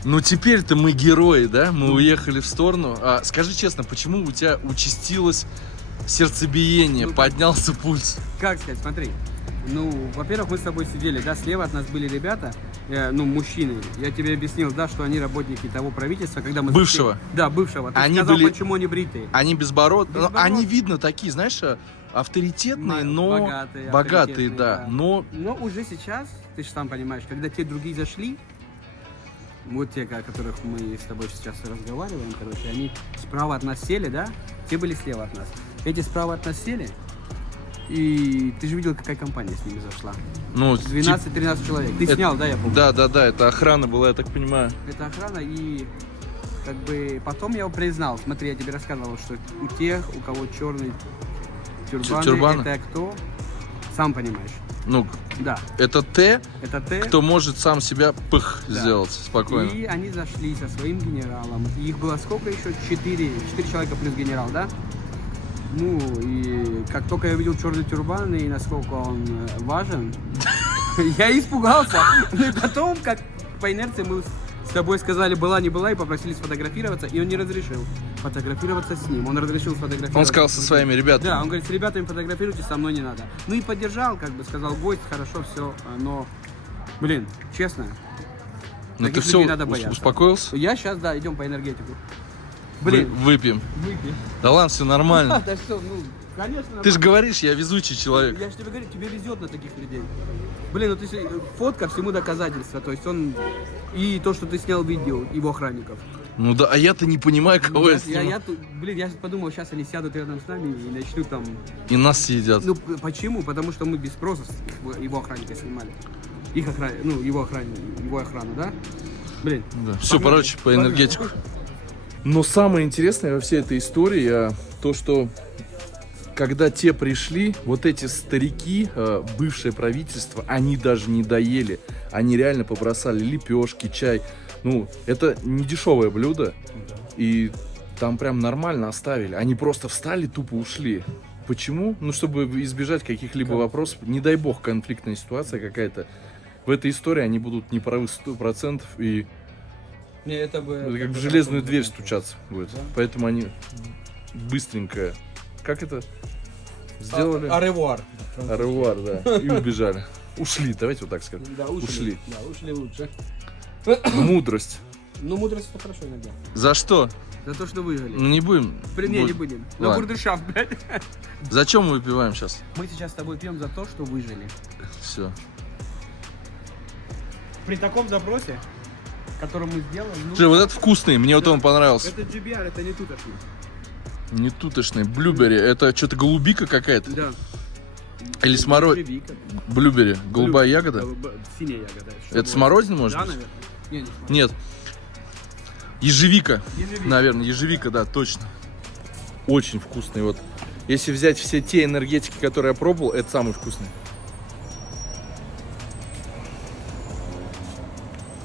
Ну теперь-то мы герои, да? Мы уехали в сторону. Скажи честно, почему у тебя участилось сердцебиение, поднялся пульс? Как сказать, смотри. Ну, во-первых, мы с тобой сидели, да, слева от нас были ребята, ну, мужчины. Я тебе объяснил, да, что они работники того правительства, когда мы... Бывшего? зашли. Да, бывшего. Ты Они сказал, были- почему они бритые. Они безбород, Безбород. они видно такие, знаешь, авторитетные, но Богатые, богатые, авторитетные, да. да. Но Но уже сейчас, ты же сам понимаешь, когда те другие зашли, вот те, о которых мы с тобой сейчас разговариваем, короче, они справа от нас сели, да? Те были слева от нас. Эти справа от нас сели, и ты же видел, какая компания с ними зашла. ну, 12-13 человек. Ты это- снял, да, я помню? да, это охрана была, я так понимаю. Это охрана, и как бы потом я признал, смотри, я тебе рассказывал, что у тех, у кого черный тюрбаны, Тюрбаны? это кто? Сам понимаешь. Ну, Да, это те, это ты. кто может сам себя Да. сделать спокойно. И они зашли со своим генералом. И их было сколько еще? 4 человека плюс генерал, да? Ну, и как только я увидел черный тюрбан и насколько он важен, я испугался. И потом, как по инерции мы с тобой сказали, была, не была, и попросили сфотографироваться, и он не разрешил фотографироваться с ним. Он разрешил сфотографироваться. Он сказал со своими ребятами. Да, он говорит, с ребятами фотографируйтесь, со мной не надо. Ну и поддержал, как бы сказал, гость, хорошо, все, но, блин, честно, Ну ты таких все людей надо бояться. успокоился? Я сейчас, да, идем по энергетику. Блин, Выпьем. выпей. Да ладно, все нормально. Да что, ну, конечно. Ты же говоришь, я везучий человек. Я же тебе говорю, тебе везет на таких людей. Блин, ну ты фотка всему доказательство, то есть он и то, что ты снял видео его охранников. Ну да, а я-то не понимаю, кого я Я снимаю. тут, блин, я подумал, сейчас они сядут рядом с нами и начнут там. И нас съедят. Ну почему? Потому что мы без спроса его охранника снимали. Их охрана, ну его охрану, да? Блин. Все, короче, по энергетику. Но самое интересное во всей этой истории то, что когда те пришли, вот эти старики, бывшее правительство, они даже не доели. Они реально побросали лепешки, чай. Ну, это не дешевое блюдо. И там прям нормально оставили. Они просто встали, тупо ушли. Почему? Ну, чтобы избежать каких-либо вопросов. Не дай бог, конфликтная ситуация какая-то. В этой истории они будут неправы 100%. И Не, это бы. это как в железную дверь стучаться будет. Поэтому они быстренько... Как это? Сделали? Аревуар. Аревуар, да. И убежали. Ушли, давайте вот так скажем. Да, Ушли. Да, ушли лучше. Мудрость. Ну, мудрость это хорошо иногда. За что? За то, что выжили. Ну не будем. Не будем. На Ладно. бурдершафт, блядь. Зачем мы выпиваем сейчас? Мы сейчас с тобой пьем за то, что выжили. Все. При таком запросе, который мы сделали, ну, Слушай, вот этот вкусный, мне вот он понравился. это GBR, это не тут Не тутошный, блюбери. Это что-то голубика какая-то? Да. Или смород... Ежевика. Блюбери. Голубая ягода? Синяя ягода. Это смородина, может Да, быть? наверное. Не, не смородина. Нет. Ежевика. Ежевика. Наверное, ежевика, да, точно. Очень вкусный. Вот. Если взять все те энергетики, которые я пробовал, это самый вкусный.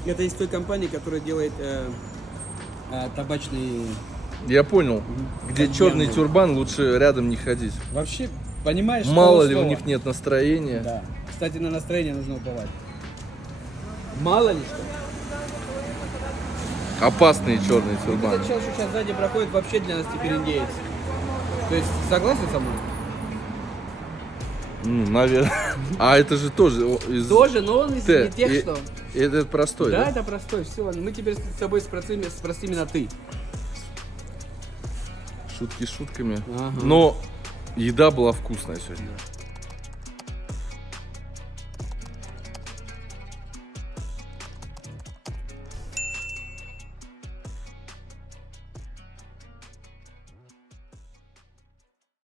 Это из той компании, которая делает табачные... Я понял. Где Как черный гемы. тюрбан, лучше рядом не ходить. Вообще, понимаешь, Мало ли у них нет настроения. Да. Кстати, на настроение нужно уповать. Мало ли что. Опасные черные тюрбаны. Этот чел, что сейчас сзади проходит, вообще для нас теперь индеец. То есть, согласен со мной? Ну, наверное. А это же тоже из... Тоже, но он из Т. не тех, И- что... Это простой, Да, да? это простой, все. Мы теперь с тобой с простыми на ты. Шутки шутками. Ага. Но еда была вкусная сегодня.